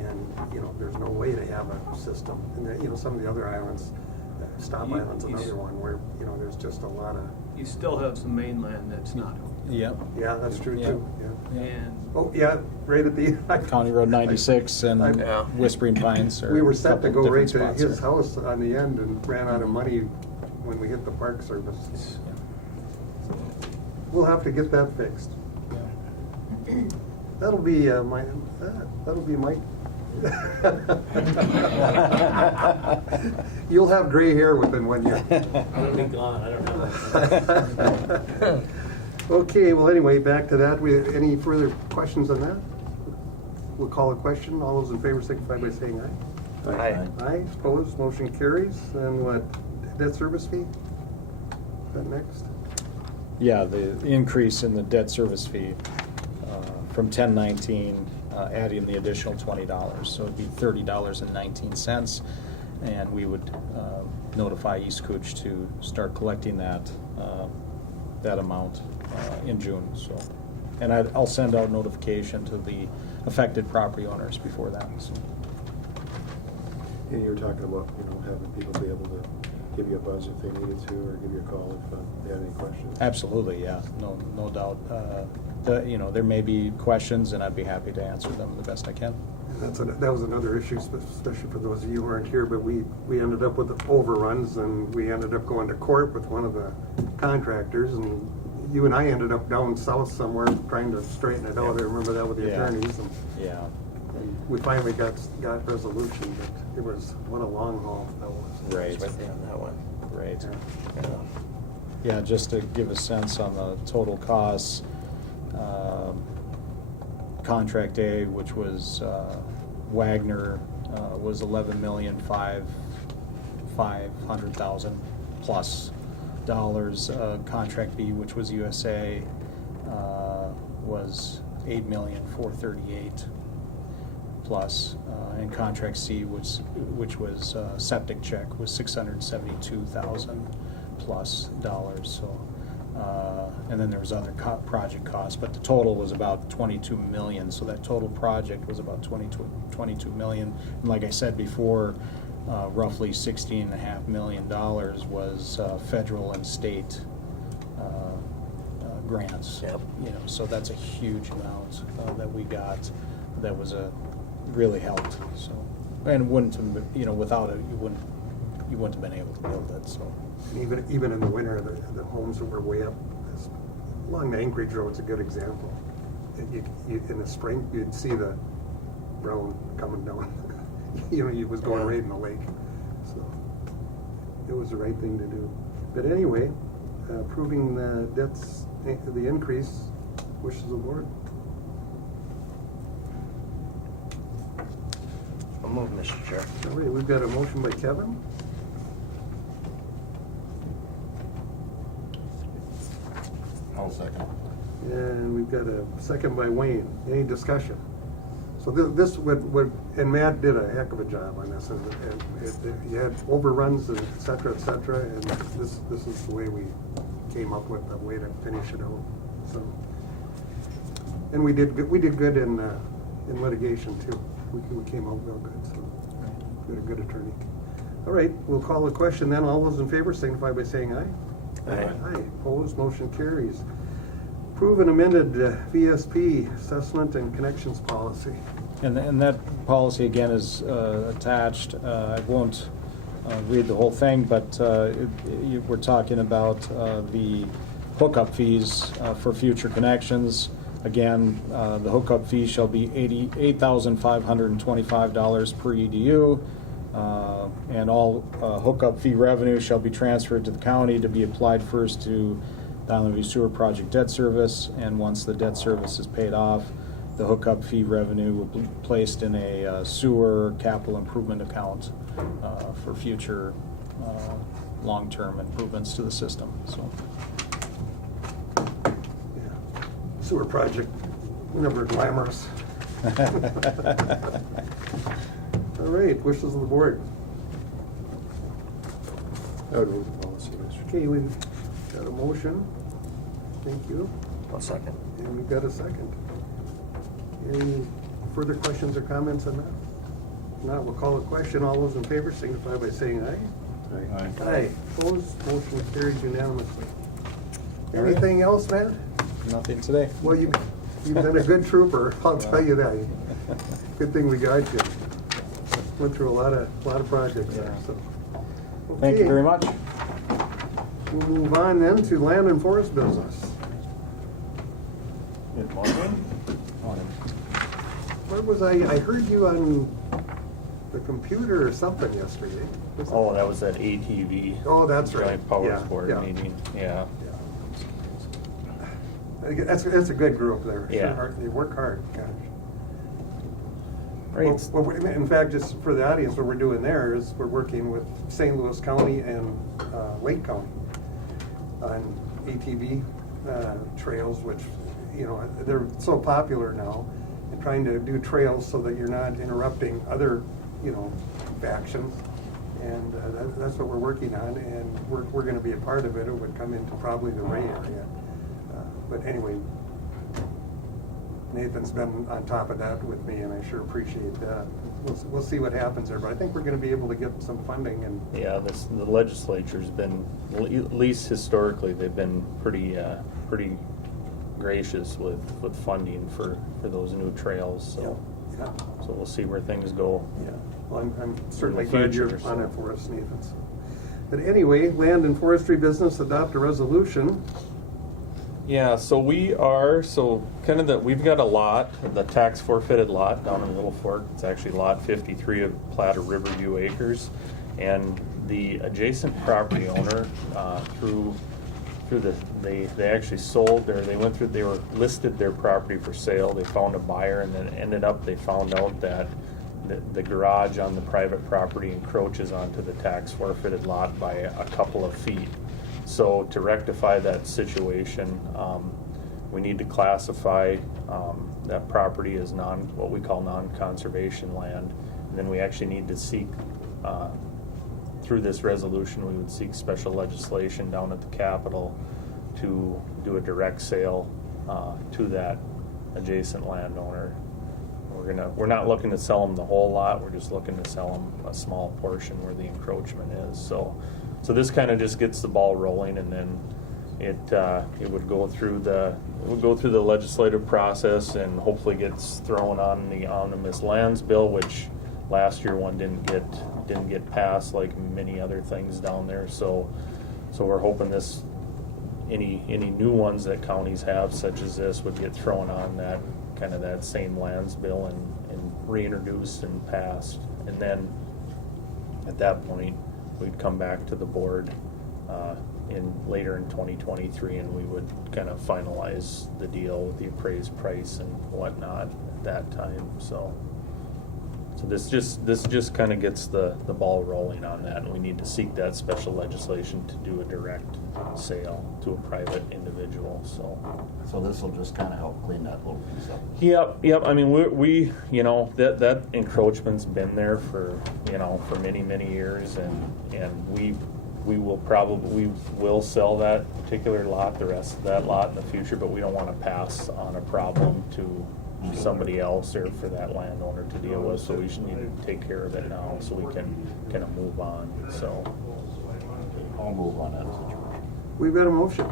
and, there's no way to have a system. And, some of the other islands, Stop Island's another one, where, there's just a lot of, You still have some mainland that's not. Yep. yeah, that's true Yeah. too, yeah. And Oh, yeah, right at the. County Road 96 and Yeah. Whispering Pines are We were a set to couple go right different to spots his there. house on the end and ran out of money when we hit the Park Service. We'll have to get that fixed. That'll be Mike. You'll have gray hair within 1 year. I'm gonna be gone, I don't know. Okay, well, anyway, back to that. Any further questions on that? We'll call a question. All those in favor signify by saying aye. Aye. Aye, opposed, motion carries. And what, debt service fee? Is that next? Yeah, the increase in the debt service fee from $10.19, adding the additional $20. So it'd be $30.19. And we would notify East Cooch to start collecting that amount in June. So, and I'll send out notification to the affected property owners before that. So. And you were talking about, having people be able to give you a buzz if they needed to, or give you a call if they had any questions. Absolutely, yeah, no doubt. There may be questions, and I'd be happy to answer them the best I can. That was another issue, especially for those of you who aren't here, but we ended up with overruns, and we ended up going to court with one of the contractors, and you and I ended up down south somewhere trying to straighten it out. I remember that with the Yeah. attorneys. And Yeah. we finally got resolution, but it was, what a long haul that was. Right. With you on that one. Right. Yeah. Yeah, just to give a sense on the total costs, contract A, which was Wagner, was $11,500,000 plus dollars. Contract B, which was USA, was $8,438,000 plus, and contract C, which was septic check, was $672,000 plus dollars. So, and then there was other project costs, but the total was about $22 million. So that total project was about $22 million. And like I said before, roughly $16.5 million was federal and state grants. Yep. So that's a huge amount that we got. That was really helped. So, and wouldn't have, without it, you wouldn't have been able to build it. So. Even in the winter, the homes that were way up along the Anchorage Road's a good example. In the spring, you'd see the brown coming down. He was going right in the lake. So it was the right thing to do. But anyway, approving the debts, the increase, wishes of the board. I'll move, Mr. Chair. All right, we've got a motion by Kevin. I'll second. And we've got a second by Wayne. Any discussion? So this would, and Matt did a heck of a job on this, and you had overruns and et cetera, and this is the way we came up with a way to finish it out. So, and we did good in litigation too. We came out real good, so we had a good attorney. All right, we'll call the question then. All those in favor signify by saying aye. Aye. Aye. Opposed, motion carries. Approve an amended VSP assessment and connections policy. And that policy, again, is attached. I won't read the whole thing, but we're talking about the hookup fees for future connections. Again, the hookup fee shall be $88,525 per EDU, and all hookup fee revenue shall be transferred to the county to be applied first to the Island View Sewer Project debt service, and once the debt service is paid off, the hookup fee revenue will be placed in a sewer capital improvement account for future long-term improvements to the system, so. Yeah. Sewer project, never glamorous. All right, wishes of the board. I would move the policy, Mr. Chair. Okay, we've got a motion. Thank you. One second. And we've got a second. Any further questions or comments on that? If not, we'll call a question. All those in favor signify by saying aye. Aye. Aye. Opposed, motion carries unanimously. Anything else, man? Nothing today. Well, you've been a good trooper, I'll tell you that. Good thing we got you. Went through a lot of projects there, so. Thank you Okay. very much. We'll move on then to land and forest business. Good morning. Where was I heard you on the computer or something yesterday. Was it? Oh, that was that ATV. Oh, that's right. Joint Powers Yeah, Board yeah. meeting, yeah. That's a good group there. Yeah. Sure, they work hard, gosh. Right. Well, in fact, just for the audience, what we're doing there is we're working with St. Louis County and Lake County on ATV trails, which, you know, they're so popular now, and trying to do trails so that you're not interrupting other, you know, factions. And that's what we're working on, and we're going to be a part of it. It would come into probably the Ray area. But anyway, Nathan's been on top of that with me, and I sure appreciate that. We'll see what happens there, but I think we're going to be able to get some funding. And Yeah, the legislature's been, at least historically, they've been pretty gracious with funding for those new trails, so. yeah, So we'll see where things go. yeah. Well, I'm certainly In the glad you're future, on so. it for us, Nathan. So. But anyway, land and forestry business adopt a resolution. Yeah, so we've got a lot, the tax forfeited lot down in Little Fork. It's actually lot 53 of Plat of Riverview Acres. And the adjacent property owner, they actually sold they were listed their property for sale. They found a buyer, and then they found out that the garage on the private property encroaches onto the tax forfeited lot by a couple of feet. So to rectify that situation, we need to classify that property as what we call non-conservation land. And then we actually need to seek, through this resolution, we would seek special legislation down at the Capitol to do a direct sale to that adjacent landowner. We're not looking to sell them the whole lot. We're just looking to sell them a small portion where the encroachment is. So this kind of just gets the ball rolling, and then it would go through the legislative process and hopefully gets thrown on the omnibus lands bill, which last year one didn't get passed like many other things down there. So we're hoping any new ones that counties have, such as this, would get thrown on that same lands bill and reintroduced and passed. And then at that point, we'd come back to the board later in 2023, and we would kind of finalize the deal with the appraised price and whatnot at that time. So this just kind of gets the ball rolling on that, and we need to seek that special legislation to do a direct sale to a private individual. So this will just kind of help clean that little piece up. Yep. I mean, we that encroachment's been there for many years, and we will sell that particular lot, the rest of that lot in the future, but we don't want to pass on a problem to somebody else or for that landowner to deal with. So we should need to take care of it now so we can kind of move on. So I'll move on that situation. We've got a motion.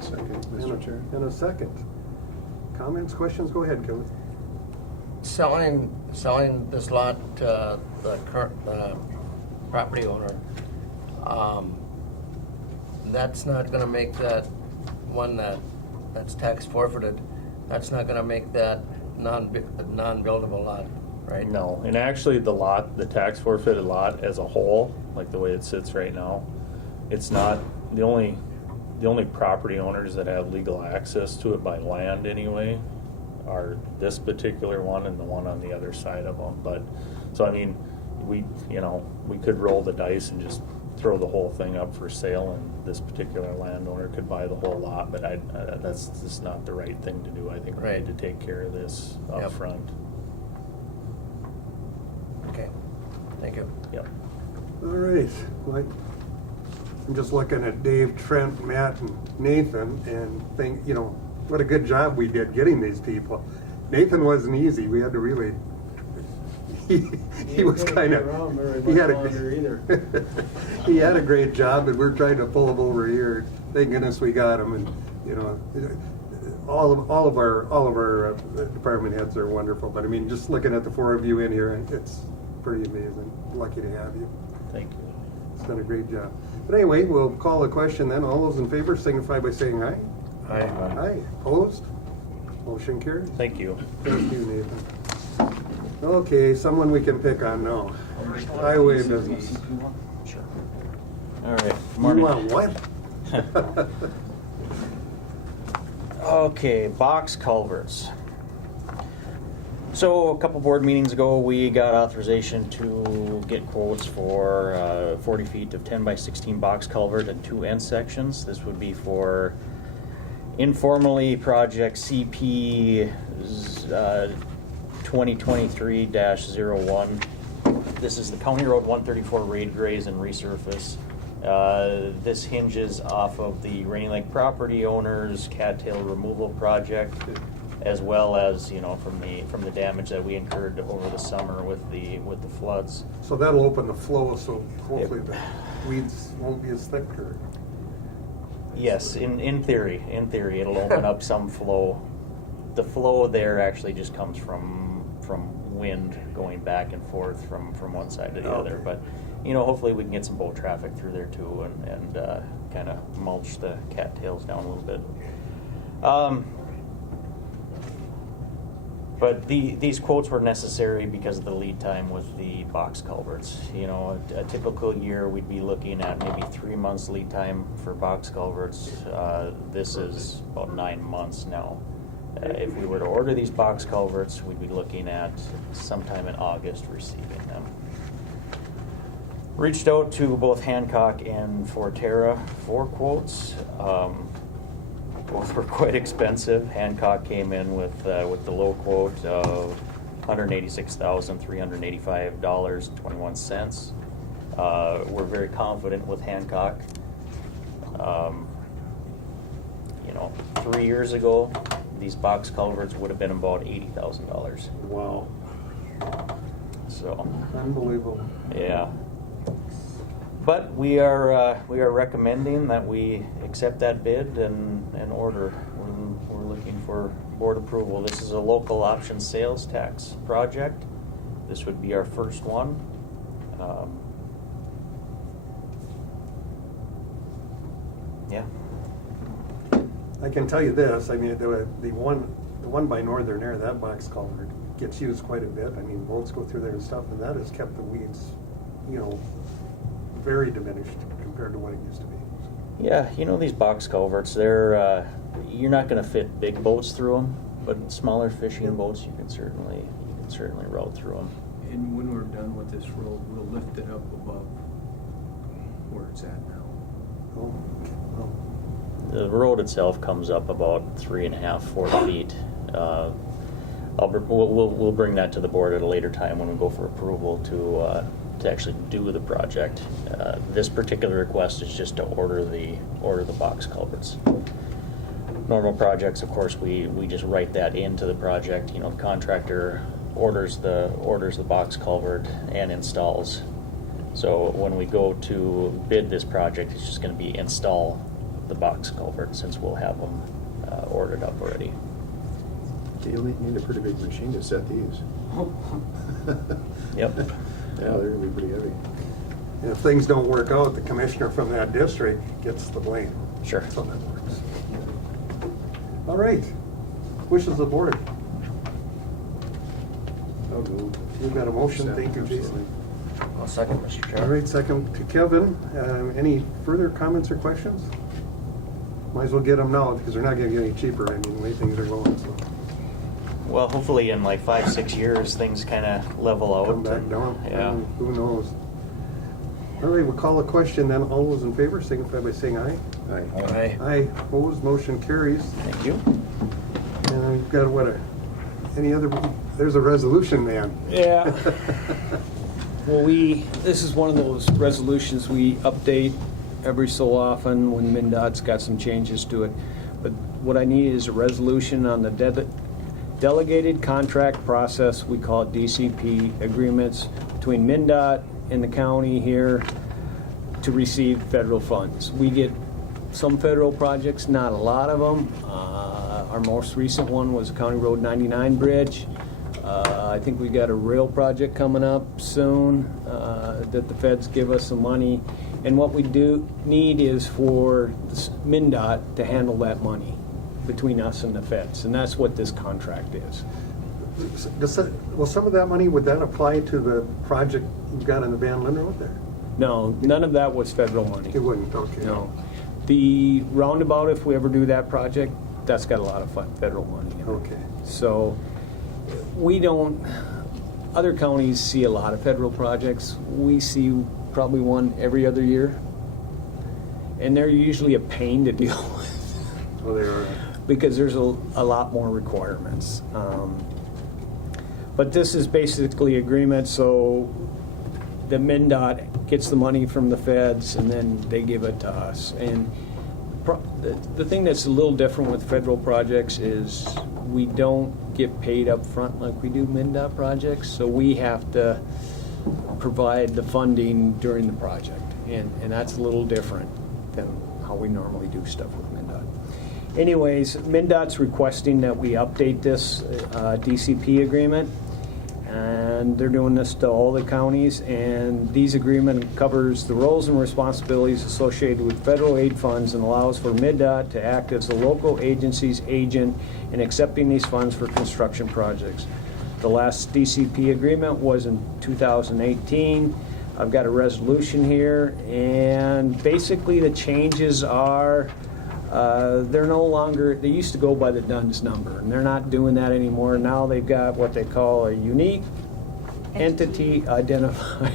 Second, And Mr. Chair. a second. Comments, questions? Go ahead, Kevin. Selling this lot to the current property owner, that's not gonna make that one that's tax forfeited, that's not gonna make that non-buildable lot, right? no, and actually the tax forfeited lot as a whole, like the way it sits right now, it's not the only property owners that have legal access to it by land anyway are this particular one and the one on the other side of them. But, so I mean, we could roll the dice and just throw the whole thing up for sale, and this particular landowner could buy the whole lot, but that's just not the right thing to do. I think we need to take care of this up Yep. front. Okay, thank you. Yep. All right, like, I'm just looking at Dave, Trent, Matt, and Nathan, and think, what a good job we did getting these people. Nathan wasn't easy. We had to really. He was kind of. He had he had a great job, and we're trying to pull him over here. Thank goodness we got him, and all of our department heads are wonderful. But I mean, just looking at the four of you in here, it's pretty amazing. Lucky to have you. Thank you. It's done a great job. But anyway, we'll call the question then. All those in favor signify by saying aye. Aye. Aye. Opposed? Motion carried. Thank you. Thank you, Nathan. Okay, someone we can pick on now. Highway business. Sure. All right. You Morning. want what? Okay, box culverts. So a couple board meetings ago, we got authorization to get quotes for 40 feet of 10 by 16 box culvert and 2 end sections. This would be for informally project CP 2023-01. This is the County Road 134 raid graze and resurface. This hinges off of the Rainy Lake property owners' cattail removal project, as well as from the damage that we incurred over the summer with the floods. So that'll open the flow, so hopefully the weeds won't be as thick. Or Yes, in theory, it'll open up some flow. The flow there actually just comes from wind going back and forth from one side to the other. But hopefully we can get some boat traffic through there too, and kind of mulch the cattails down a little bit. But these quotes were necessary because of the lead time with the box culverts. A typical year we'd be looking at maybe 3 months lead time for box culverts. This is about 9 months now. If we were to order these box culverts, we'd be looking at sometime in August receiving them. Reached out to both Hancock and Forterra for quotes. Both were quite expensive. Hancock came in with the low quote of $186,385.21. We're very confident with Hancock. 3 years ago, these box culverts would have been about $80,000. wow, So, unbelievable. yeah. But we are recommending that we accept that bid and order. We're looking for board approval. This is a local option sales tax project. This would be our first one. Yeah. I can tell you this, I mean, the one by Northern Air, that box culvert gets used quite a bit. I mean, boats go through there and stuff, and that has kept the weeds, very diminished compared to what it used to be. Yeah, these box culverts, they're you're not going to fit big boats through them, but smaller fishing boats you can certainly route through them. And when we're done with this road, we'll lift it up above where it's at now. Oh, well, The road itself comes up about 3.5-4 feet. We'll bring that to the board at a later time when we go for approval to actually do the project. This particular request is just to order the box culverts. Normal projects, of course, we just write that into the project. The contractor orders the box culvert and installs. So when we go to bid this project, it's just going to be install the box culvert, since we'll have them ordered up already. You need a pretty big machine to set these. Yep. Yeah, they're gonna be pretty heavy. and if things don't work out, the commissioner from that district gets the blame. Sure. That's how that works. All right, wishes of the board. You've got a motion, thank you, Jason. I'll second, Mr. Chair. All right, second to Kevin. Any further comments or questions? Might as well get them now, because they're not gonna get any cheaper, I mean, the way things are going, so. Well, hopefully in like 5-6 years, things kind of level out. Come back down. Yeah. Who knows? All right, we'll call a question then. All those in favor signify by saying aye. Aye. Aye, opposed, motion carries. Thank you. And we've got any other, there's a resolution, man. Yeah. Well, this is one of those resolutions we update every so often when MnDOT's got some changes to it. But what I need is a resolution on the delegated contract process, we call it DCP, agreements between MnDOT and the county here to receive federal funds. We get some federal projects, not a lot of them. Our most recent one was County Road 99 Bridge. I think we got a rail project coming up soon that the feds give us some money. And what we do need is for MnDOT to handle that money between us and the feds. And that's what this contract is. Well, some of that money, would that apply to the project you've got in the Van Linde Road there? No, none of that was federal money. It wouldn't, okay. No. The roundabout, if we ever do that project, that's got a lot of federal money in it. Okay. So we don't, other counties see a lot of federal projects. We see probably one every other year. And they're usually a pain to deal with. Oh, they are. Because there's a lot more requirements. But this is basically agreement, so the MnDOT gets the money from the feds and then they give it to us. And the thing that's a little different with federal projects is we don't get paid up front like we do MnDOT projects, so we have to provide the funding during the project. And that's a little different than how we normally do stuff with MnDOT. Anyways, MnDOT's requesting that we update this DCP agreement, and they're doing this to all the counties, and these agreement covers the roles and responsibilities associated with federal aid funds and allows for MnDOT to act as the local agency's agent in accepting these funds for construction projects. The last DCP agreement was in 2018. I've got a resolution here, and basically the changes are they're no longer, they used to go by the DUNS number, and they're not doing that anymore. Now they've got what they call a unique entity identifier.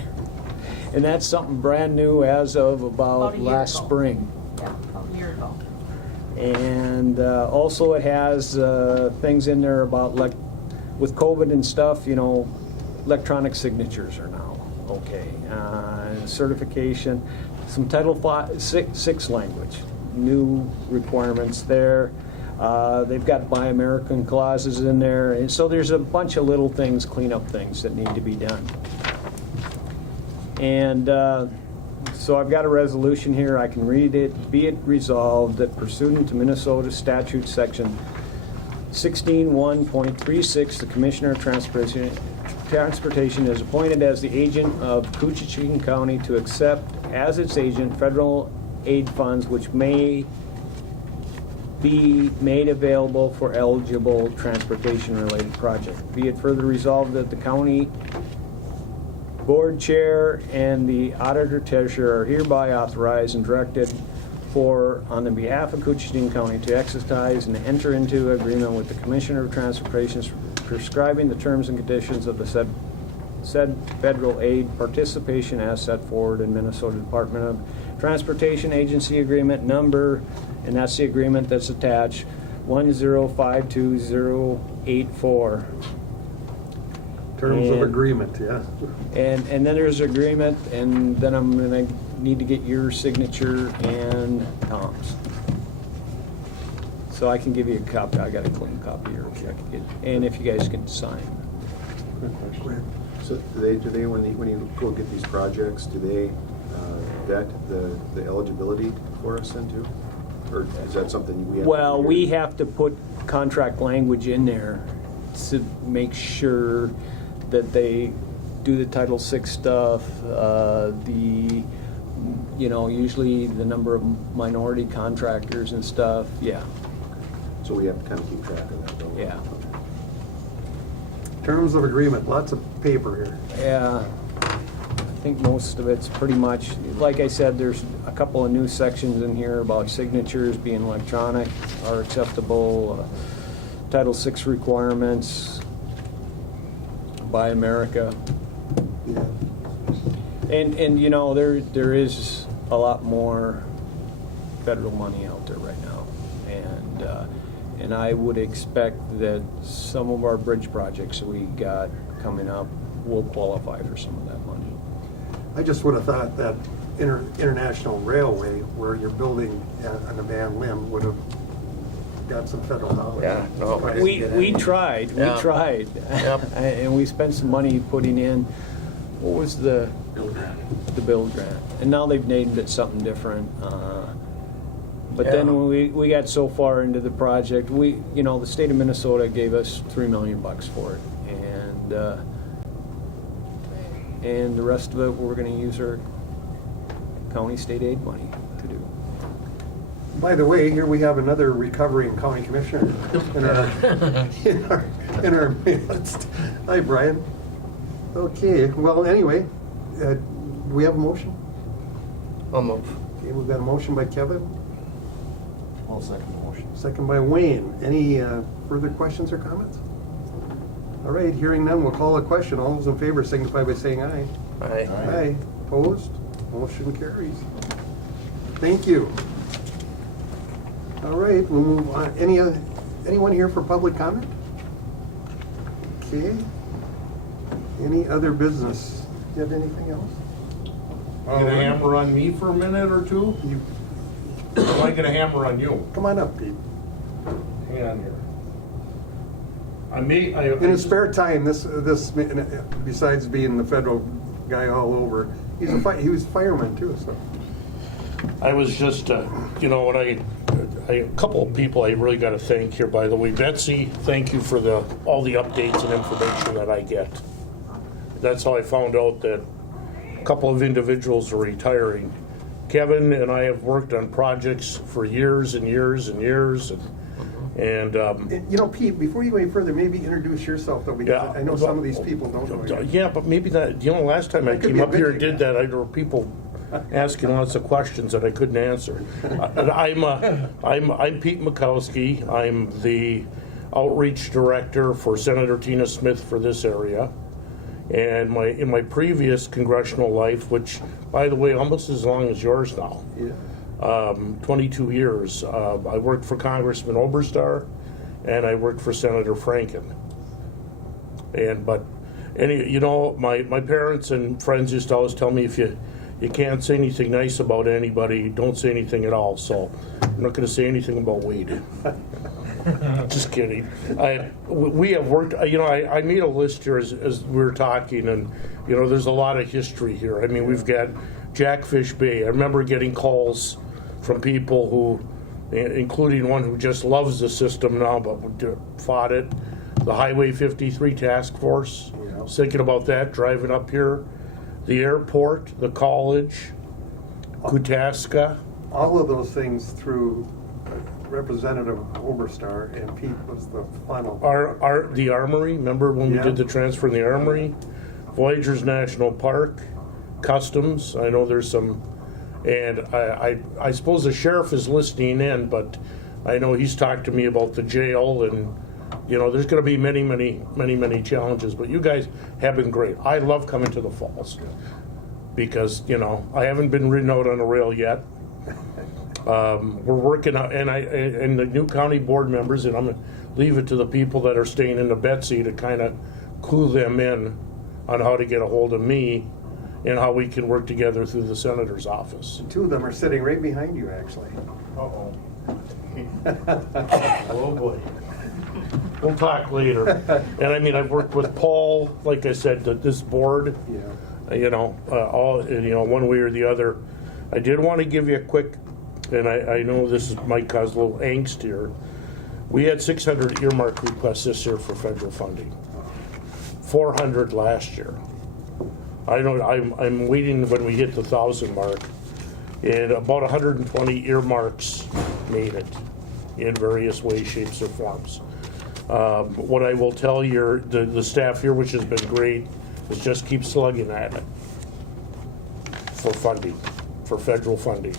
And that's something brand new as of about a year last ago. spring. Yeah, about a year ago. And also it has things in there about, like, with COVID and stuff, you know, electronic signatures are now okay. Certification, some Title 6 language. New requirements there. They've got Buy American clauses in there, and so there's a bunch of little things, cleanup things that need to be done. And so I've got a resolution here. I can read it. Be it resolved that pursuant to Minnesota Statute Section 16(1)36, the Commissioner of Transportation is appointed as the agent of Koochiching County to accept as its agent federal aid funds which may be made available for eligible transportation-related projects. Be it further resolved that the county board chair and the auditor treasurer are hereby authorized and directed on the behalf of Koochiching County to exercise and enter into agreement with the Commissioner of Transportation prescribing the terms and conditions of the said federal aid participation as set forward in Minnesota Department of Transportation Agency Agreement number, and that's the agreement that's attached, 1052084. Terms of agreement, yeah. And then there's agreement, and then I'm gonna need to get your signature and Tom's. So I can give you a copy. I got a clean copy here if I can get, and if you guys can sign. Quick question. So do they when you go get these projects, do they vet the eligibility for us then too? Or is that something we have to Well, do? we have to put contract language in there to make sure that they do the Title VI stuff, usually the number of minority contractors and stuff, yeah. So we have to kind of keep track of that, don't we? Yeah. Terms of agreement, lots of paper here. Yeah, I think most of it's pretty much, like I said, there's a couple of new sections in here about signatures being electronic are acceptable. Title VI requirements, Buy America. Yeah. And you know, there is a lot more federal money out there right now. And I would expect that some of our bridge projects we got coming up will qualify for some of that money. I just would have thought that international railway, where you're building an abandoned limb, would have got some federal dollars. Yeah, no. We tried, Yep. and we spent some money putting in, what was the build grant? And now they've named it something different. But then when we got so far into the project, the state of Minnesota gave us $3 million for it, and the rest of it we're going to use our county state aid money to do. By the way, here we have another recovering county commissioner in our midst. Hi, Brian. Okay, well, anyway, we have a motion? I'll move. Okay, we've got a motion by Kevin, I'll second the motion. second by Wayne. Any further questions or comments? All right, hearing none, we'll call a question. All those in favor signify by saying aye. Aye. Aye. Opposed? Motion carries. Thank you. All right, we'll move on. Anyone here for public comment? Okay. Any other business? Do you have anything else? You gonna hammer on me for a minute or two? Or am I gonna hammer on you? Come on up, Pete. Hang on here. In his spare time, this besides being the federal guy all over, he was a fireman too. So I was just, when a couple of people I really got to thank here, by the way. Betsy, thank you for all the updates and information that I get. That's how I found out that a couple of individuals are retiring. Kevin and I have worked on projects for years and years and years. And Pete, before you go any further, maybe introduce yourself, though, because I know some of these people don't know you. Yeah, but maybe that, last time I came up here and did that, there were people asking lots of questions that I couldn't answer. I'm Pete Mikowski. I'm the outreach director for Senator Tina Smith for this area. And in my previous congressional life, which, by the way, almost as long as yours now, 22 years, I worked for Congressman Oberstar, and I worked for Senator Franken. My parents and friends used to always tell me, if you can't say anything nice about anybody, don't say anything at all. So I'm not going to say anything about Wade. Just kidding. We have worked, I made a list here as we were talking, and, there's a lot of history here. I mean, we've got Jackfish Bay. I remember getting calls from people who, including one who just loves the system now but fought it. The Highway 53 Task Force. I was thinking about that, driving up here. The airport, the college, Koochiching. All of those things through Representative Oberstar, and Pete was the final. The Armory, remember when we did the transfer in the Armory? Voyagers National Park, Customs, I know there's some, and I suppose the sheriff is listening in, but I know he's talked to me about the jail, and there's going to be many, many, many, many challenges, but you guys have been great. I love coming to the falls because, I haven't been ridden out on a rail yet. We're working on, and the new county board members, and I'm going to leave it to the people that are staying in the Betsy to kind of clue them in on how to get a hold of me and how we can work together through the senator's office. Two of them are sitting right behind you, actually. Uh-oh. Oh, boy. We'll talk later. And I've worked with Paul, like I said, this board, one way or the other. I did want to give you a quick, and I know this might cause a little angst here. We had 600 earmark requests this year for federal funding. 400 last year. I know I'm waiting when we hit the 1,000 mark, and about 120 earmarks made it in various ways, shapes, or forms. What I will tell the staff here, which has been great, is just keep slugging at it for funding, for federal funding.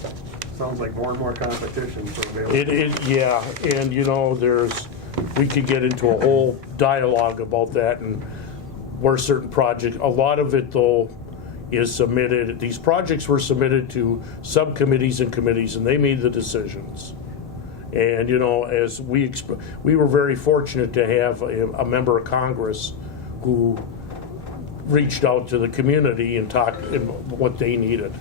Sounds like more and more competition for available. And we could get into a whole dialogue about that and where certain projects, a lot of it though is submitted, these projects were submitted to subcommittees and committees and they made the decisions. And, you know, as we were very fortunate to have a member of Congress who reached out to the community and talked what they needed.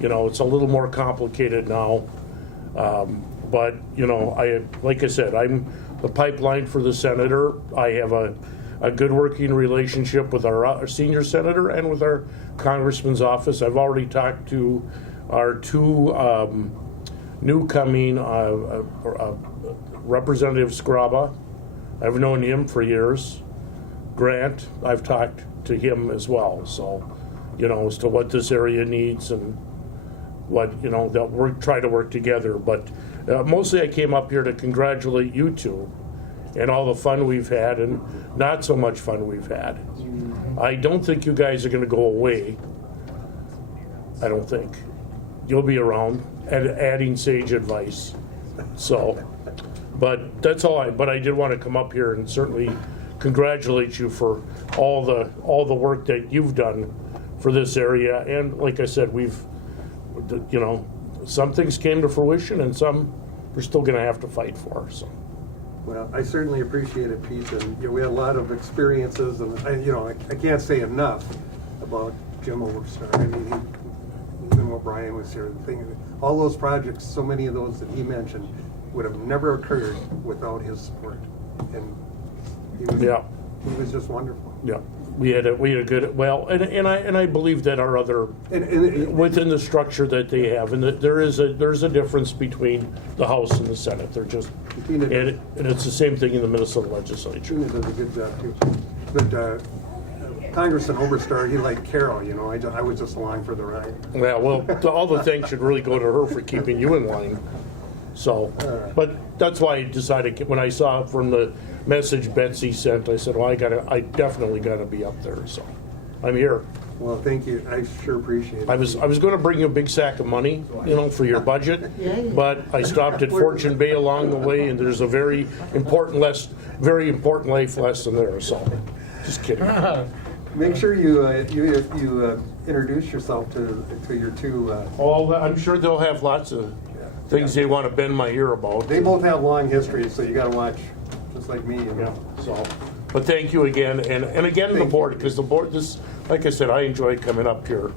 You know, it's a little more complicated now. But, you know, like I said, I'm the pipeline for the senator. I have a good working relationship with our senior senator and with our congressman's office. I've already talked to our two new coming Representative Scraba. I've known him for years. Grant, I've talked to him as well. So, you know, as to what this area needs and what, you know, that we're trying to work together. But mostly I came up here to congratulate you two and all the fun we've had and not so much fun we've had. I don't think you guys are going to go away. I don't think. You'll be around and adding sage advice. So, but that's all but I did want to come up here and certainly congratulate you for all the work that you've done for this area. And like I said, we've, you know, some things came to fruition and some we're still going to have to fight for. So. Well, I certainly appreciate it, Pete, and you know, we had a lot of experiences, and I can't say enough about Jim Overstar. I mean, even when Brian was here, all those projects, so many of those that he mentioned, would have never occurred without his support, and he was just wonderful. Yeah. We had a good, well, and I believe that our other, within the structure that they have, and that there's a difference between the House and the Senate. They're just, and it's the same thing in the Minnesota legislature. Tina does a good job too. But Congressman Oberstar, he liked Carol, you know, I was just along for the ride. Yeah, well, all the thanks should really go to her for keeping you in line. So, but that's why I decided, when I saw from the message Betsy sent, I said, well, I definitely gotta be up there, so I'm here. Well, thank you, I sure appreciate it. I was gonna bring you a big sack of money, you know, for your budget, but I stopped at Fortune Bay along the way, and there's a very important life lesson there, so, just kidding. Make sure you introduce yourself to your two. I'm sure they'll have lots of things they want to bend my ear about. They both have long histories, so you got to watch, just like me. You know? Yeah. So, but thank you again, and again the board, because the board, like I said, I enjoy coming up here,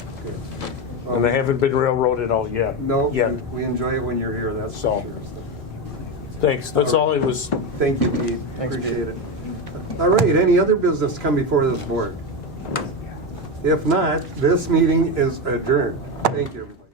and I haven't been railroaded out yet. No, we enjoy it when you're here. That's so. For sure. So. Thanks. That's all I was. Thank you, Pete. Thanks, Appreciate it. All right. Any other business come before this board? If not, this meeting is adjourned. Thank you, everybody.